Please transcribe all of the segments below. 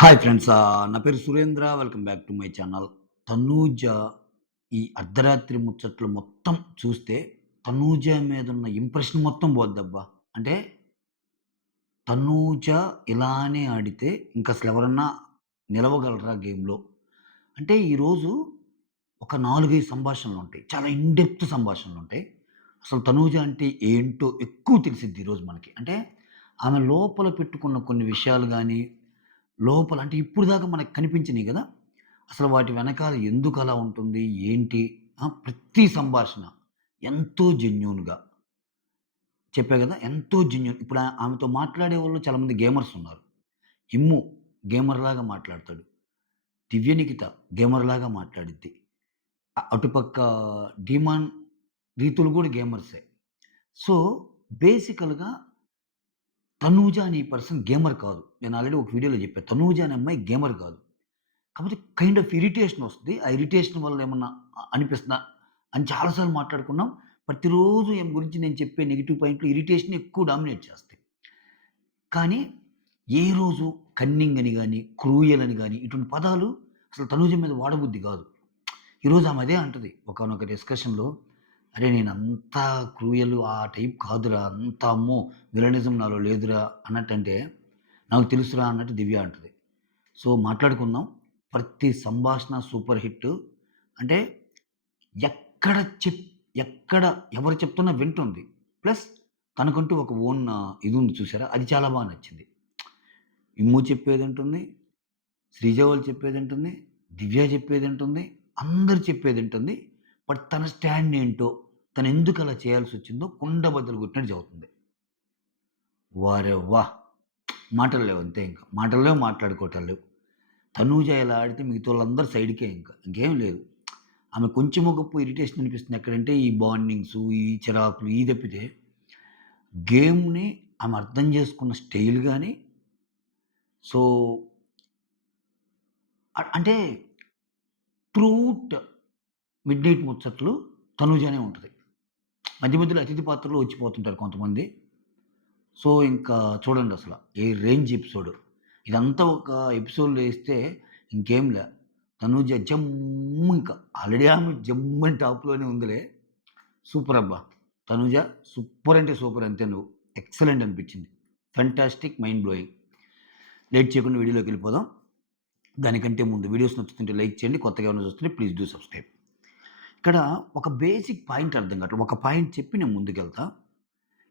Hi friends. నా పేరు Surendra. Welcome back to my channel. Tanuja ఈ అర్ధరాత్రి ముచ్చట్లు మొత్తం చూస్తే, తనూజ మీదున్న ఇంప్రెషన్ మొత్తం పోద్దబ్బా! అంటే తనూజ ఇలానే ఆడితే ఇంకసలెవరన్నా నిలవగలరా గేమ్‌లో? అంటే ఈరోజు ఒక 4, 5 సంభాషణలుంటాయి. చాలా ఇన్ డెప్త్ సంభాషణలుంటాయి. అసలు తనూజ అంటే ఏంటో ఎక్కువ తెలిసిద్ది ఈరోజు మనకి. అంటే ఆమె లోపల పెట్టుకున్న కొన్ని విషయాలు గాని, లోపల అంటే ఇప్పుడు దాకా మనకు కనిపించినియి గదా! అసలు వాటి వెనకాల ఎందుకలా ఉంటుంది? ఏంటి? ప్రతి సంభాషణ ఎంతో జెన్యూన్‌గా చెప్పా గదా! ఎంతో జెన్యూన్. ఇప్పుడు ఆమెతో మాట్లాడేవాళ్ళు చాలామంది గేమర్స్ ఉన్నారు. ఇమ్ము గేమర్‌లాగా మాట్లాడతాడు. దివ్య నిఖిత గేమర్‌లాగా మాట్లాడిద్ది. అటుపక్క డీమాన్, రీతులు గూడా గేమర్సే. సో, బేసికల్‌గా తనూజ అనే ఈ పర్సన్ గేమర్ కాదు. నేను ఆల్రెడీ ఒక వీడియోలో జెప్పా. తనూజ అనే అమ్మాయి గేమర్ కాదు. కాపోతే కైండ్ ఆఫ్ ఇరిటేషన్ వస్తది. ఆ ఇరిటేషన్ వల్ల ఏమన్నా అనిపిస్తుందా అని చాలా సార్లు మాట్లాడుకున్నాం. ప్రతిరోజు ఈమె గురించి నేను చెప్పే నెగెటివ్ పాయింట్లు ఇరిటేషన్ ఎక్కువ డామినేట్ చేస్తాయి. కానీ ఏ రోజు కన్నింగ్ అని గాని, క్రూయల్ అని గాని ఇటువంటి పదాలు అసలు తనూజ మీద వాడబుద్ధి గాదు. ఈరోజు ఆమె అదే అంటది ఒకానొక డిస్కషన్‌లో, "అరే! నేనంత క్రూయల్ ఆ టైప్ కాదురా! అంత అమ్మో! విలనిజం నాలో లేదురా" అన్నట్టంటే, "నాకు తెలుసురా" అన్నట్టు దివ్య అంటది. సో, మాట్లాడుకుందాం. ప్రతి సంభాషణ సూపర్ హిట్. అంటే ఎక్కడ చెప్ ఎక్కడ ఎవరు చెప్తున్నా వింటుంది. ప్లస్ తనకంటూ ఒక ఓన్ ఇది ఉంది చూసారా? అది చాలా బా నచ్చింది. ఇమ్ము చెప్పేదింటుంది, శ్రీజ వాళ్ళు చెప్పేదింటుంది, దివ్య చెప్పేదింటుంది, అందరూ చెప్పేదింటుంది. బట్ తన స్టాండ్ ఏంటో, తనెందుకలా చేయాల్సొచ్చిందో కుండ బద్దలు కొట్టినట్టు చెబుతుంది. వారెవ్వా! మాటలు లేవు అంతే ఇంక. మాటలు లేవు, మాట్లాడుకోవటాలు లేవు. తనూజ ఇలా ఆడితే మిగతాళ్ళందరూ సైడ్‌కే ఇంక. ఇంకేం లేదు. ఆమె కొంచెమో గొప్పో ఇరిటేషన్ అనిపిస్తుంది ఎక్కడంటే ఈ బాండింగ్సు, ఈ చిరాకులు ఇయి తప్పితే, గేమ్‌ని ఆమె అర్థం చేసుకున్న స్టైల్ గాని, సో, అంటే త్రూట్ మిడ్‌నైట్ ముచ్చట్లు తనూజనే ఉంటది. మధ్య మధ్యలో అతిథి పాత్రలో వచ్చిపోతుంటారు కొంతమంది. సో, ఇంకా చూడండసల ఏ రేంజ్ ఎపిసోడ్. ఇదంతా ఒక ఎపిసోడ్‌లో ఏస్తే ఇంకేం లే. తనూజ జమ్ము ఇంక. ఆల్రెడీ ఆమె జమ్మని టాప్‌లోనే ఉందిలే. సూపరబ్బా! తనూజ సూపర్ అంటే సూపర్ అంతే నువ్వు. ఎక్సలెంట్ అనిపించింది. Fantastic, mind blowing. లేట్ చేయకుండా వీడియోలోకెళ్ళిపోదాం. దానికంటే ముందు వీడియోస్ నచ్చుతుంటే లైక్ చేయండి. కొత్తగా ఏమైనా చూస్తుంటే ప్లీజ్ డూ సబ్స్క్రైబ్. ఇక్కడ ఒక బేసిక్ పాయింట్ అర్థం కావట్లేదు. ఒక పాయింట్ చెప్పి నేను ముందుకెళ్తా.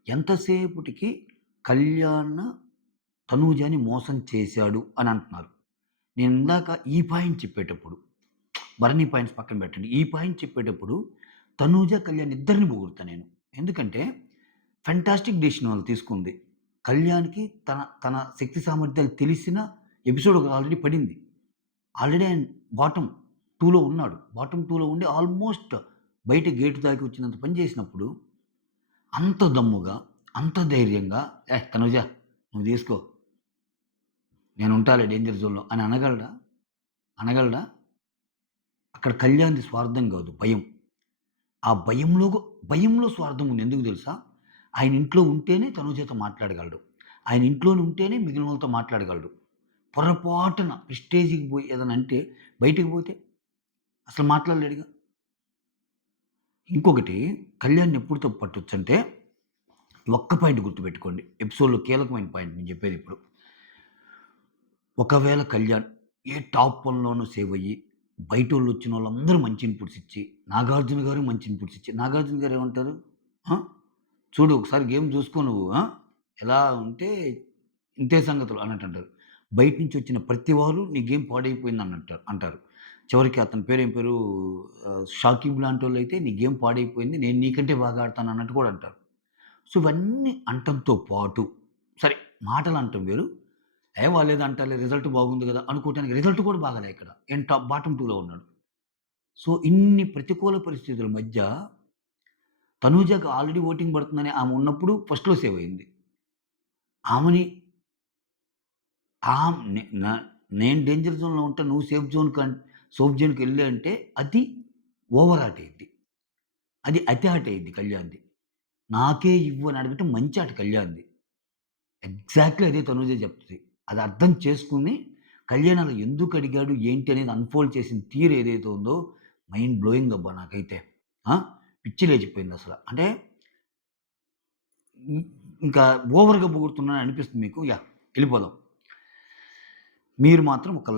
ఎంతసేపటికి కళ్యాణ్ తనూజని మోసం చేశాడు అని అంటున్నారు. నేను ఇందాక ఈ పాయింట్ చెప్పేటప్పుడు, భరణి పాయింట్స్ పక్కన పెట్టండి. ఈ పాయింట్ చెప్పేటప్పుడు తనూజ, కళ్యాణ్ ఇద్దరిని పొగుడుతా నేను. ఎందుకంటే ఫెంటాస్టిక్ డెసిషన్ వాళ్ళు తీసుకుంది. కళ్యాణ్‌కి తన తన శక్తి సామర్థ్యాలు తెలిసిన ఎపిసోడ్ ఒకటి ఆల్రెడీ పడింది. ఆల్రెడీ ఆయన బాటమ్ 2లో ఉన్నాడు. బాటమ్ 2లో ఉండి ఆల్మోస్ట్ బయట గేట్ దాకి వచ్చినంత పని చేసినప్పుడు, అంత దమ్ముగా, అంత ధైర్యంగా తనుజ నువ్వు తీసుకో. నేనుంటాలే డేంజర్ జోన్‌లో" అని అనగలడా? అనగలడా? అక్కడ కళ్యాణ్‌ది స్వార్థం గాదు. భయం. ఆ భయంలో స్వార్థం ఉంది. ఎందుకు తెలుసా? ఆయన ఇంట్లో ఉంటేనే తనూజతో మాట్లాడగలడు. ఆయన ఇంట్లోనే ఉంటేనే మిగిలినోళ్ళతో మాట్లాడగలడు. పొరపాటున ప్రెస్టేజ్‌కి పోయి ఏదైనా అంటే బయటికి పోతే అసలు మాట్లాడలేడుగా. ఇంకొకటి కళ్యాణ్‌ని ఎప్పుడు తప్పు పట్టొచ్చంటే ఒక్క పాయింట్ గుర్తుపెట్టుకోండి. ఎపిసోడ్‌లో కీలకమైన పాయింట్ నేను చెప్పేదిప్పుడు. ఒకవేళ కళ్యాణ్ ఏ టాప్ వన్‌లోనో సేవ్ అయ్యి బయటోళ్ళొచ్చినోళ్ళందరూ మంచి ఇన్‌పుట్స్ ఇచ్చి, నాగార్జున గారు మంచి ఇన్‌పుట్స్ ఇచ్చి, నాగార్జున గారు ఏమంటారు? ఆ! చూడు ఒకసారి గేమ్ జూసుకో నువ్వు. ఎలా ఉంటే ఇంతే సంగతులు అన్నట్టంటారు. బయట నుంచి వచ్చిన ప్రతి వారు నీ గేమ్ పాడైపోయిందన్నట్టు అంటారు. చివరికి అతని పేరేం పేరు షాకీబ్ లాంటోళ్ళైతే నీ గేమ్ పాడైపోయింది. నేను నీకంటే బాగా ఆడతాను అన్నట్టు కూడా అంటారు. సో, ఇవన్నీ అంటంతో పాటు సరే మాటలంటం వేరు. వాళ్ళేదో అంటారులే రిజల్ట్ బాగుంది గదా! అనుకోవటానికి రిజల్ట్ కూడా బాగాలే ఇక్కడ. బాటమ్ 2లో ఉన్నాడు. సో, ఇన్ని ప్రతికూల పరిస్థితుల మధ్య తనూజకి ఆల్రెడీ ఓటింగ్ పడుతుందని ఆమె ఉన్నప్పుడు ఫస్ట్‌లో సేవ్ అయింది. ఆమెని ఆహ్, నే న నేను డేంజర్ జోన్‌లో ఉంటా. నువ్వు సేఫ్ జోన్‌కెళ్ళు అంటే అది ఓవర్ ఆట అయిద్ది. అది అతి ఆట అయిద్ది కళ్యాణ్‌ది. నాకే ఇవ్వు అని అడగటం మంచి ఆట కళ్యాణ్‌ది. ఎగ్జాక్ట్‌లీ అదే తనూజ చెప్తది. అది అర్థం చేసుకొని కళ్యాణ్ అలా ఎందుకు అడిగాడు, ఏంటి అనేది అన్‌ఫోల్డ్ చేసిన తీరు ఏదైతే ఉందో మైండ్ బ్లోయింగ్ అబ్బా నాకైతే. ఆ! పిచ్చి లేచిపోయిందసల. అంటే ఇ ఇంకా ఓవర్‌గా పొగుడుతున్నానని అనిపిస్తుంది మీకు. ఎళ్ళిపోదాం. మీరు మాత్రం ఒక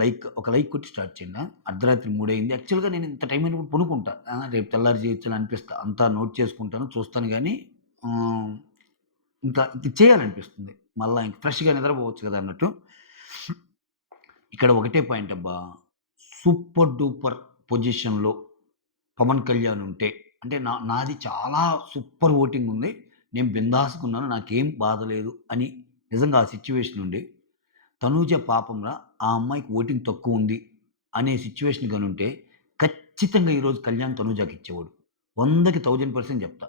లైక్ కొట్టి స్టార్ట్ చేయండి. అర్ధరాత్రి 3 అయింది. యాక్చువల్‌గా నేను ఇంత టైం అయినప్పుడు పనుకుంటా. రేపు తెల్లారి చేయొచ్చని అనిపిస్తా. అంతా నోట్ చేసుకుంటాను, చూస్తాను గానీ ఆహ్, ఇంకా ఇది చేయాలనిపిస్తుంది. మళ్ళా ఇంక ఫ్రెష్‌గా నిద్రపోవచ్చు కదా అన్నట్టు. ఇక్కడ ఒకటే పాయింట్ అబ్బా! సూపర్ డూపర్ పొజిషన్‌లో పవన్ కళ్యాణ్ ఉంటే అంటే నాది చాలా సూపర్ ఓటింగ్ ఉంది. నేను బిందాస్‌గున్నాను. నాకేం బాధ లేదు అని నిజంగా ఆ సిట్యుయేషన్ ఉండి, తనూజ పాపంరా ఆ అమ్మాయికి ఓటింగ్ తక్కువుంది అనే సిట్యుయేషన్ గానుంటే ఖచ్చితంగా ఈరోజు కళ్యాణ్ తనూజకిచ్చేవాడు. 100కి 1000% చెప్తా.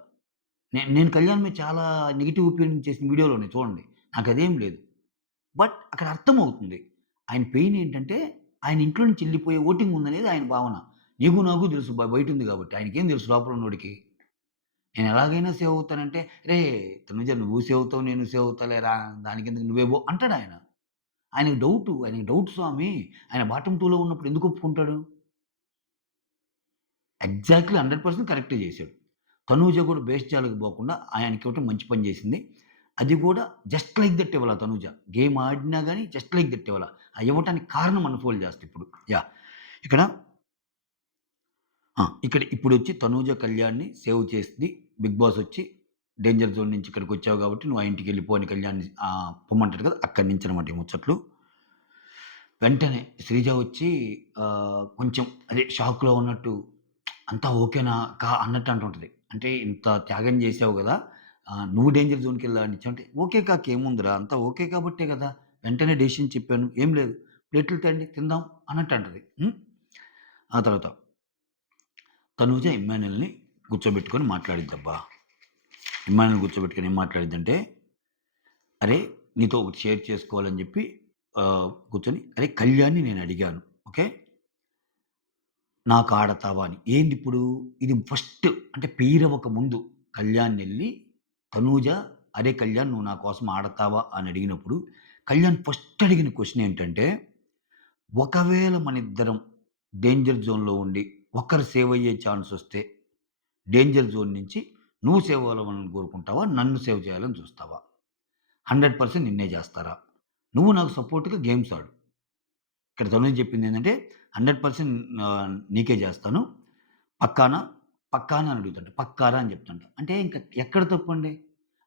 నేను కళ్యాణ్ మీద చాలా నెగెటివ్ ఒపీనియన్ చేసిన వీడియోలున్నాయి చూడండి. నాకదేం లేదు. బట్ అక్కడ అర్థమవుతుంది. ఆయన పెయిన్ ఏంటంటే, ఆయన ఇంట్లో నుంచి ఎళ్ళిపోయే ఓటింగ్ ఉందనేది ఆయన భావన. నీకు నాకు తెలుసు బయటుంది గాబట్టి. ఆయనకేం తెలుసు లోపల ఉన్నోడికి. నేను ఎలాగైనా సేవ్ అవుతానంటే, "రేయ్! తనుజ నువ్వు సేవ్ అవుతావు, నేను సేవ్ అవుతాలేరా! దానికెందుకు నువ్వే పో" అంటాడాయన. ఆయనకి డౌట్ స్వామి. ఆయన బాటమ్ 2లో ఉన్నప్పుడు ఎందుకు ఒప్పుకుంటాడు? ఎగ్జాక్ట్‌లీ 100% కరెక్టే జేశాడు. తనూజ గూడా బేస్‌జాలకు బోకుండా ఆయనకివ్వటం మంచి పని జేసింది. అది గూడా జస్ట్ లైక్ దట్ ఇవ్వాల తనూజ. గేమ్ ఆడినా గాని జస్ట్ లైక్ దట్ ఇవ్వాల. ఆ ఇవ్వటానికి కారణం అన్‌ఫోల్డ్ చేస్తా ఇప్పుడు. ఇక్కడ ఇప్పుడొచ్చి తనూజ కళ్యాణ్‌ని సేవ్ చేసింది. బిగ్ బాస్ ఒచ్చి డేంజర్ జోన్ నుంచి ఇక్కడికొచ్చావు గాబట్టి నువ్వు ఆ ఇంటికెళ్ళిపో అని కళ్యాణ్‌ని పొమ్మంటాడు కదా! అక్కడి నుంచనమాట ఈ ముచ్చట్లు. వెంటనే శ్రీజ వచ్చి కొంచెం అదే షాక్‌లో ఉన్నట్టు అంతా ఓకేనా అన్నట్టు అంటుంటది. అంటే ఇంత త్యాగం చేసావు గదా! నువ్వు డేంజర్ జోన్‌కెళ్ళా అనిచ్చా అంటే, ఓకే కాకి ఏముందిరా అంతా ఓకే కాబట్టే గదా! వెంటనే డెసిషన్ చెప్పాను. ఏం లేదు. ప్లేట్లు తేండి తిందాం అన్నట్టు అంటది. ఆ తర్వాత తనూజ ఇమ్మాన్యుల్‌ని కూర్చోబెట్టుకొని మాట్లాడిద్దబ్బా! ఇమ్మాన్యుల్‌ని కూర్చోబెట్టుకొని ఏం మాట్లాడిద్దంటే, "అరే! నీతో ఒకటి షేర్ చేసుకోవాలని" జెప్పి కూర్చొని, "అరే! కళ్యాణ్‌ని నేను అడిగాను. ఓకే. నాకు ఆడతావా అని. ఏందిప్పుడు? ఇది ఫస్ట్ అంటే పెయిరవ్వక ముందు కళ్యాణ్‌నెళ్లి తనూజ "అరే కళ్యాణ్ నువ్వు నా కోసం ఆడతావా?" అని అడిగినప్పుడు, కళ్యాణ్ ఫస్ట్ అడిగిన క్వెషన్ ఏంటంటే, ఒకవేళ మనిద్దరం డేంజర్ జోన్‌లో ఉండి, ఒకరు సేవ్ అయ్యే ఛాన్సొస్తే, డేంజర్ జోన్ నుంచి నువ్వు సేవ్ అవ్వాలని కోరుకుంటావా? నన్ను సేవ్ చేయాలని చూస్తావా? 100% నిన్నే చేస్తారా? నువ్వు నాకు సపోర్ట్‌గా గేమ్స్ ఆడు. ఇక్కడ తనుజ చెప్పిందేంటంటే 100% నీకే చేస్తాను. పక్కానా? పక్కానా అని అడుగుతాంట. పక్కారా అని చెప్తాంట. అంటే ఇంక ఎక్కడ తప్పండి?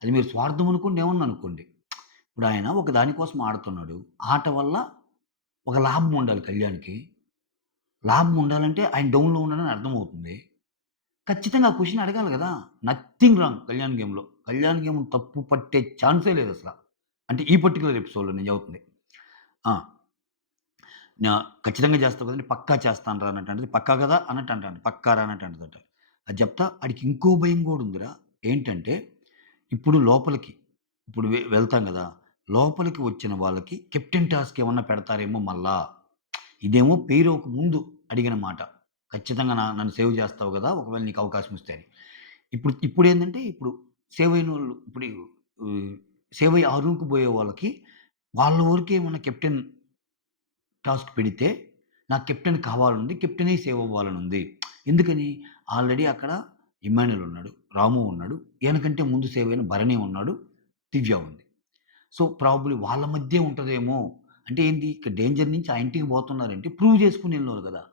అది మీరు స్వార్థం అనుకోండి, ఏమన్నా అనుకోండి. ఇప్పుడు ఆయన ఒక దాని కోసం ఆడుతున్నాడు. ఆట వల్ల ఒక లాభం ఉండాలి కళ్యాణ్‌కి. లాభం ఉండాలంటే ఆయన డౌన్‌లో ఉన్నాడని అర్థమవుతుంది. ఖచ్చితంగా ఆ క్వెషన్ అడగాలి గదా! నథింగ్ రాంగ్ కళ్యాణ్ గేమ్‌లో. కళ్యాణ్ గేమ్ తప్పు పట్టే ఛాన్సే లేదసల. అంటే ఈ పర్టిక్యులర్ ఎపిసోడ్‌లో నేను చెబుతుంది. ఆ! నా ఖచ్చితంగా చేస్తావు కదండీ! పక్కా చేస్తానురా అన్నట్టంటది. పక్కా కదా! అన్నట్టు అంటాను. పక్కారా అన్నట్టు అంటదట. అది చెప్తా ఆడికి ఇంకో భయం గూడా ఉందిరా. ఏంటంటే ఇప్పుడు లోపలికి ఇప్పుడు వెళ్తాం గదా! లోపలికి వచ్చిన వాళ్ళకి కెప్టెన్ టాస్క్ ఏమన్నా పెడతారేమో మళ్ళా. ఇదేమో పేరోక ముందు అడిగిన మాట. ఖచ్చితంగా నన్ను సేవ్ చేస్తావు గదా! ఒకవేళ నీకు అవకాశం ఇస్తే అని. ఇప్పుడేందంటే ఇప్పుడు సేవ్ అయినోళ్ళు ఇప్పుడు సేవ్ అయ్యి ఆ రూమ్‌కి పోయే వాళ్ళకి వాళ్ళ వరకే ఏమన్నా కెప్టెన్ టాస్క్ పెడితే, నాకు కెప్టెన్ కావాలనుంది. కెప్టెనే సేవ్ అవ్వాలనుంది. ఎందుకని? ఆల్రెడీ అక్కడ ఇమ్మాన్యుల్ ఉన్నాడు. రాము ఉన్నాడు. ఈయనకంటే ముందు సేవ్ అయిన భరణి ఉన్నాడు. దివ్య ఉంది. సో, ప్రాబబ్లీ వాళ్ళ మధ్యే ఉంటదేమో! అంటే ఏంది? ఇక్కడ డేంజర్ నుంచి ఆ ఇంటికి పోతున్నారంటే ప్రూవ్ చేసుకొని ఎళ్ళినోళ్ళు గదా!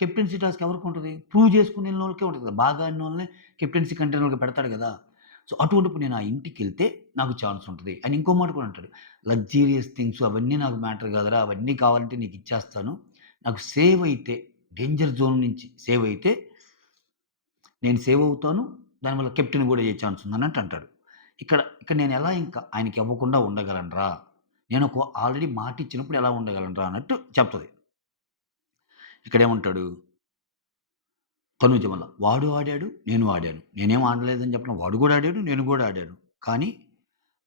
Captaincy task ఎవరికుంటది? ప్రూవ్ చేసుకొని ఎళ్ళినోళ్ళకే ఉంటది కదా! బాగా ఆడినోళ్ళనే కెప్టెన్సీ కంటైనర్‌గా పెడతాడు గదా! సో, అటువంటప్పుడు నేను ఆ ఇంటికెళ్తే నాకు ఛాన్స్ ఉంటది. ఆయన ఇంకో మాట కూడా అంటాడు. లగ్జూరియస్ థింగ్స్ అవన్నీ నాకు మ్యాటర్ కాదురా! అవన్నీ కావాలంటే నీకిచ్చేస్తాను. నాకు సేవ్ అయితే డేంజర్ జోన్ నుంచి సేవ్ అయితే నేను సేవ్ అవుతాను. దానివల్ల కెప్టెన్ గూడా అయ్యే ఛాన్స్ ఉందన్నట్టు అంటాడు. ఇక్కడ నేనెలా ఇంకా ఆయనకి ఇవ్వకుండా ఉండగలనురా? నేనొక ఆల్రెడీ మాటిచ్చినప్పుడు ఎలా ఉండగలనురా అన్నట్టు చెప్తది. ఇక్కడేమంటాడు తనూజ వల్ల. వాడు ఆడాడు, నేను ఆడాను. నేనేం ఆడలేదని చెప్పను. వాడు గూడా ఆడాడు, నేను గూడా ఆడాను. కానీ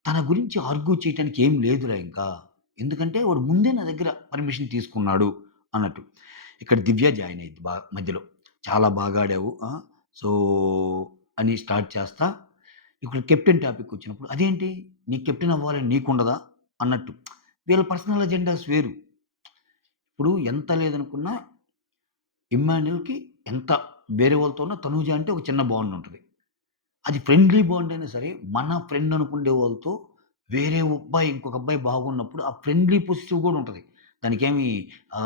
తన గురించి ఆర్గ్యూ చేయటానికి ఏం లేదురా ఇంకా. ఎందుకంటే వాడు ముందే నా దగ్గర పర్మిషన్ తీసుకున్నాడు అన్నట్టు. ఇక్కడ దివ్య జాయిన్ అయ్యిద్ది మధ్యలో. చాలా బాగా ఆడావు. సో, అని స్టార్ట్ చేస్తా. ఇక్కడ కెప్టెన్ టాపిక్ వచ్చినప్పుడు అదేంటి నీకు కెప్టెన్ అవ్వాలని నీకుండదా? అన్నట్టు. వీళ్ళ పర్సనల్ అజెండాస్ వేరు. ఇప్పుడు ఎంత లేదనుకున్నా ఇమ్మాన్యుల్‌కి ఎంత వేరే వాళ్ళతో ఉన్న తనూజ అంటే ఒక చిన్న బాండ్ ఉంటది. అది ఫ్రెండ్లీ బాండ్ అయినా సరే, మన ఫ్రెండ్ అనుకుండే వాళ్ళతో వేరే అబ్బాయి ఇంకొక అబ్బాయి బాగున్నప్పుడు ఆ ఫ్రెండ్లీ పొసెసివ్ గూడా ఉంటది. దానికేమి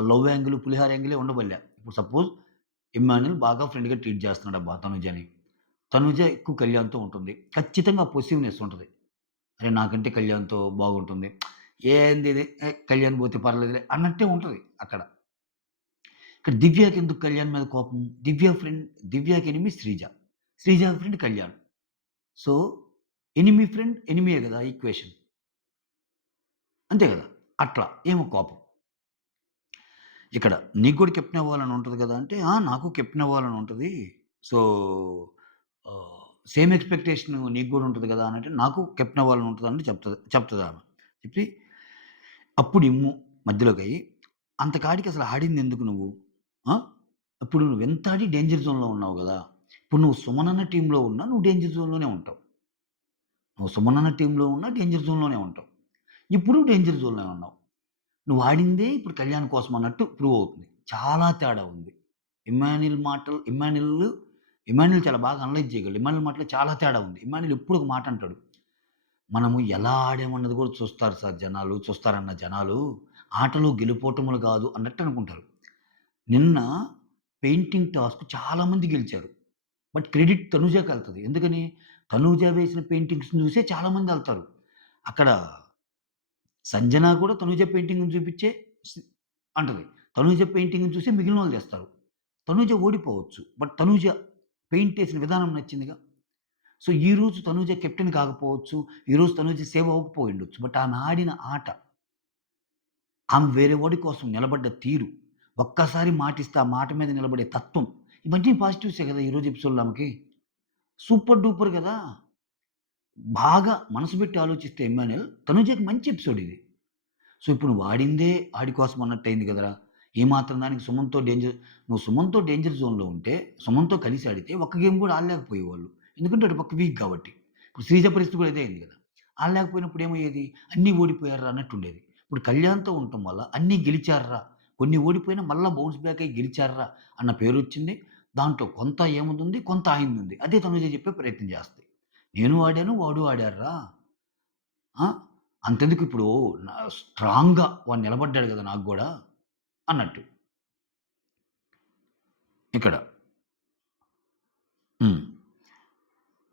లవ్ యాంగిల్, పులిహోర యాంగిలే ఉండబల్లే. ఇప్పుడు సపోజ్ ఇమ్మాన్యుల్ బాగా ఫ్రెండ్‌గా ట్రీట్ చేస్తున్నాడబ్బా తనుజని. తనుజ ఎక్కువ కళ్యాణ్‌తో ఉంటుంది. ఖచ్చితంగా ఆ పొసెసివ్‌నెస్ ఉంటది. అరే! నాకంటే కళ్యాణ్‌తో బాగుంటుంది. ఏందిది కళ్యాణ్ పోతే పర్లేదులే అన్నట్టే ఉంటది అక్కడ. ఇక్కడ దివ్యకెందుకు కళ్యాణ్ మీద కోపం? దివ్యకి ఎనిమి శ్రీజ. శ్రీజకి friend Kalyan. So, enemy friend ఎనిమీయే గదా! ఈక్వేషన్. అంతే గదా! అట్లా ఏమో కోపం. ఇక్కడ నీకు గూడా కెప్టెన్ అవ్వాలని ఉంటది గదా! అంటే, ఆ! నాకు కెప్టెన్ అవ్వాలని ఉంటది. సో, సేమ్ ఎక్స్‌పెక్టేషన్ నీకు గూడా ఉంటది గదా! అనంటే, నాకు కెప్టెన్ అవ్వాలని ఉంటదని చెప్తదామె. చెప్పి అప్పుడు ఇమ్ము మధ్యలోకయి, అంత కాడికి అసలు ఆడిందెందుకు నువ్వు? ఆ! ఇప్పుడు నువ్వెంత ఆడి డేంజర్ జోన్‌లో ఉన్నావు గదా! ఇప్పుడు నువ్వు సుమనన్న టీమ్‌లో ఉన్నా, నువ్వు డేంజర్ జోన్‌లోనే ఉంటావు. నువ్వు సుమనన్న టీమ్‌లో ఉన్నా డేంజర్ జోన్‌లోనే ఉంటావు. ఇప్పుడు డేంజర్ జోన్‌లోనే ఉన్నావు. నువ్వు ఆడిందే ఇప్పుడు కళ్యాణ్ కోసం అన్నట్టు ప్రూవ్ అవుతుంది. చాలా తేడా ఉంది. ఇమ్మాన్యుల్ చాలా బాగా అనలైజ్ చేయగలడు. ఇమ్మాన్యుల్ మాటలో చాలా తేడా ఉంది. ఇమ్మాన్యుల్ ఎప్పుడు ఒక మాట అంటాడు. మనము ఎలా ఆడామన్నది కూడా చూస్తారు సార్ జనాలు. చూస్తారన్న జనాలు. ఆటలో గెలుపోటములు కాదు అన్నట్టు అనుకుంటారు. నిన్న పెయింటింగ్ టాస్క్ చాలా మంది గెలిచారు. బట్ క్రెడిట్ తనుజకెళ్తది. ఎందుకని? తనూజ వేసిన పెయింటింగ్స్‌ని చూసే చాలా మందెళ్తారు. అక్కడ సంజన కూడా తనూజ పెయింటింగ్‌ని చూపిచ్చే స్ అంటది. తనూజ పెయింటింగ్‌ని చూసి మిగిలినోళ్ళు చేస్తారు. తనూజ ఓడిపోవచ్చు. బట్ తనూజ పెయింట్ ఏసిన విధానం నచ్చిందిగా. సో, ఈరోజు తనూజ కెప్టెన్ కాకపోవచ్చు. ఈరోజు తనూజ సేవ్ అవ్వకపోయుండొచ్చు. బట్ ఆమె ఆడిన ఆట, ఆమె వేరే వాడి కోసం నిలబడ్డ తీరు, ఒక్కసారి మాటిస్తే ఆ మాట మీద నిలబడే తత్వం, ఇవన్నీ పాజిటివ్సే కదా! ఈరోజు ఎపిసోడ్‌లో ఆమెకి. సూపర్ డూపర్ గదా! బాగా మనసు పెట్టి ఆలోచిస్తే 'ఎమ్మాన్యూల్' తనూజకి మంచి ఎపిసోడ్ ఇది. సో, ఇప్పుడు నువ్వు ఆడిందే ఆడి కోసం అన్నట్టయింది కదరా! ఏ మాత్రం దానికి సుమన్‌తో డేంజర్ జోన్‌లో ఉంటే, సుమన్‌తో కలిసి ఆడితే ఒక్క గేమ్ కూడా ఆడలేకపోయేవాళ్ళు. ఎందుకంటే అటు పక్క వీక్ కాబట్టి. ఇప్పుడు శ్రీజ పరిస్థితి కూడా అదే అయింది కదా! ఆడలేకపోయినప్పుడు ఏమయ్యేది? అన్నీ ఓడిపోయార్రా అన్నట్టుండేది. ఇప్పుడు కళ్యాణ్‌తో ఉండటం వల్ల అన్నీ గెలిచార్రా, కొన్ని ఓడిపోయినా మళ్ళా బౌన్స్ బ్యాక్ అయ్యి గెలిచార్రా అన్న పేరొచ్చింది. దాంట్లో కొంత ఏముందుంది, కొంత ఆయనదుంది. అదే తనుజ చెప్పే ప్రయత్నం చేస్తది. నేను ఆడాను, వాడు ఆడార్రా. ఆ! అంతెందుకు ఇప్పుడు స్ట్రాంగ్‌గా వాడు నిలబడ్డాడు గదా! నాకు గూడా అన్నట్టు. ఇక్కడ. హ్మ్.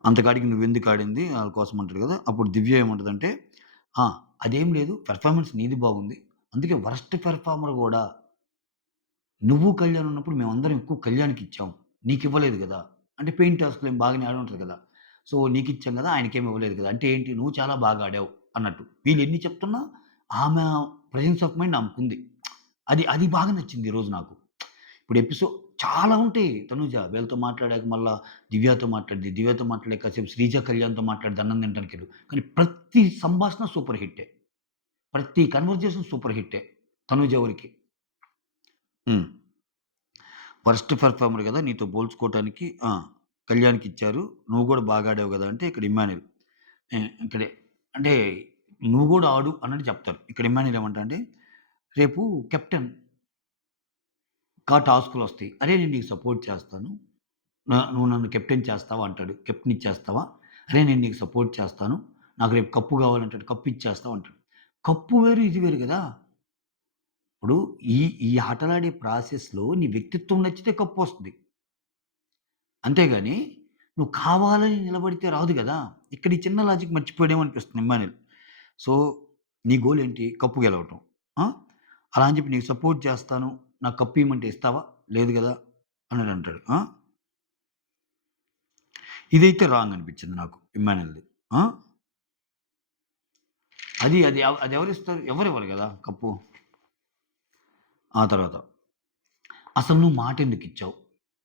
అంతకాడికి నువ్వెందుకు ఆడింది ఆళ్ళ కోసం అంటాడు గదా! అప్పుడు దివ్య ఏమంటదంటే, ఆ! అదేం లేదు పెర్ఫార్మన్స్ నీది బాగుంది. అందుకే వరస్ట్ పెర్ఫార్మర్ గూడా నువ్వు, కళ్యాణ్ ఉన్నప్పుడు మేమందరం ఎక్కువ కళ్యాణ్‌కిచ్చాం. నీకివ్వలేదు గదా! అంటే పెయింట్ టాస్క్‌లో ఏమో బాగానే ఆడుంటది గదా! సో, నీకిచ్చాం గదా! ఆయనకేమి ఇవ్వలేదు గదా! అంటే ఏంటి నువ్వు చాలా బాగా ఆడావు అన్నట్టు. వీళ్ళెన్ని చెప్తున్నా ఆమె ప్రెజెన్స్ ఆఫ్ మైండ్ ఆమెకుంది. అది బాగా నచ్చింది ఈరోజు నాకు. ఇప్పుడు చాలా ఉంటాయి తనూజ. వీళ్ళతో మాట్లాడాక మళ్ళా దివ్యతో మాట్లాడిద్ది. దివ్యతో మాట్లాడాక కాసేపు శ్రీజ, కళ్యాణ్‌తో మాట్లాడిద్ది అన్నం తినటానికెళ్ళు. కానీ ప్రతి సంభాషణ సూపర్ హిట్టే. ప్రతి కన్వర్జేషన్ సూపర్ హిట్టే. తనూజ వరకి. హ్మ్. వరస్ట్ పెర్ఫార్మర్ గదా! నీతో పోల్చుకోవటానికి కళ్యాణ్‌కిచ్చారు. నువ్వు గూడా బాగా ఆడావు గదా! అంటే ఇక్కడ ఇమ్మాన్యుల్. ఇక్కడే అంటే నువ్వు గూడా ఆడు అన్నట్టు చెప్తారు. ఇక్కడ ఇమ్మాన్యుల్ ఏమంటాడంటే, రేపు కెప్టెన్ టాస్కులొస్తాయి. అరే! నేను నీకు సపోర్ట్ చేస్తాను. నువ్వు నన్ను కెప్టెన్ చేస్తావా అంటాడు. కెప్టెన్ ఇచ్చేస్తావా? అరే! నేను నీకు సపోర్ట్ చేస్తాను. నాకు రేపు కప్పు కావాలంటాడు. కప్ ఇచ్చేస్తావా అంటాడు. కప్పు వేరు, ఇది వేరు గదా! ఇప్పుడు ఈ ఈ ఆటలాడే ప్రాసెస్‌లో నీ వ్యక్తిత్వం నచ్చితే కప్పొస్తది. అంతేగాని నువ్వు కావాలని నిలబడితే రాదు గదా! ఇక్కడ ఈ చిన్న లాజిక్ మర్చిపోయాడేమో అనిపిస్తుంది ఇమ్మాన్యుల్. సో, నీ గోల్ ఏంటి? కప్పు గెలవటం. ఆ! అలా అని చెప్పి నీకు సపోర్ట్ చేస్తాను. నాకు కప్ ఇయ్యమంటే ఇస్తావా? లేదు గదా! అన్నాడంటాడు. ఇదైతే రాంగ్ అనిపించింది నాకు ఇమ్మాన్యుల్‌ది. ఆ! అదెవరిస్తారు? ఎవరివ్వరు గదా! కప్పు. ఆ తర్వాత అసలు నువ్వు మాటెందుకిచ్చావు?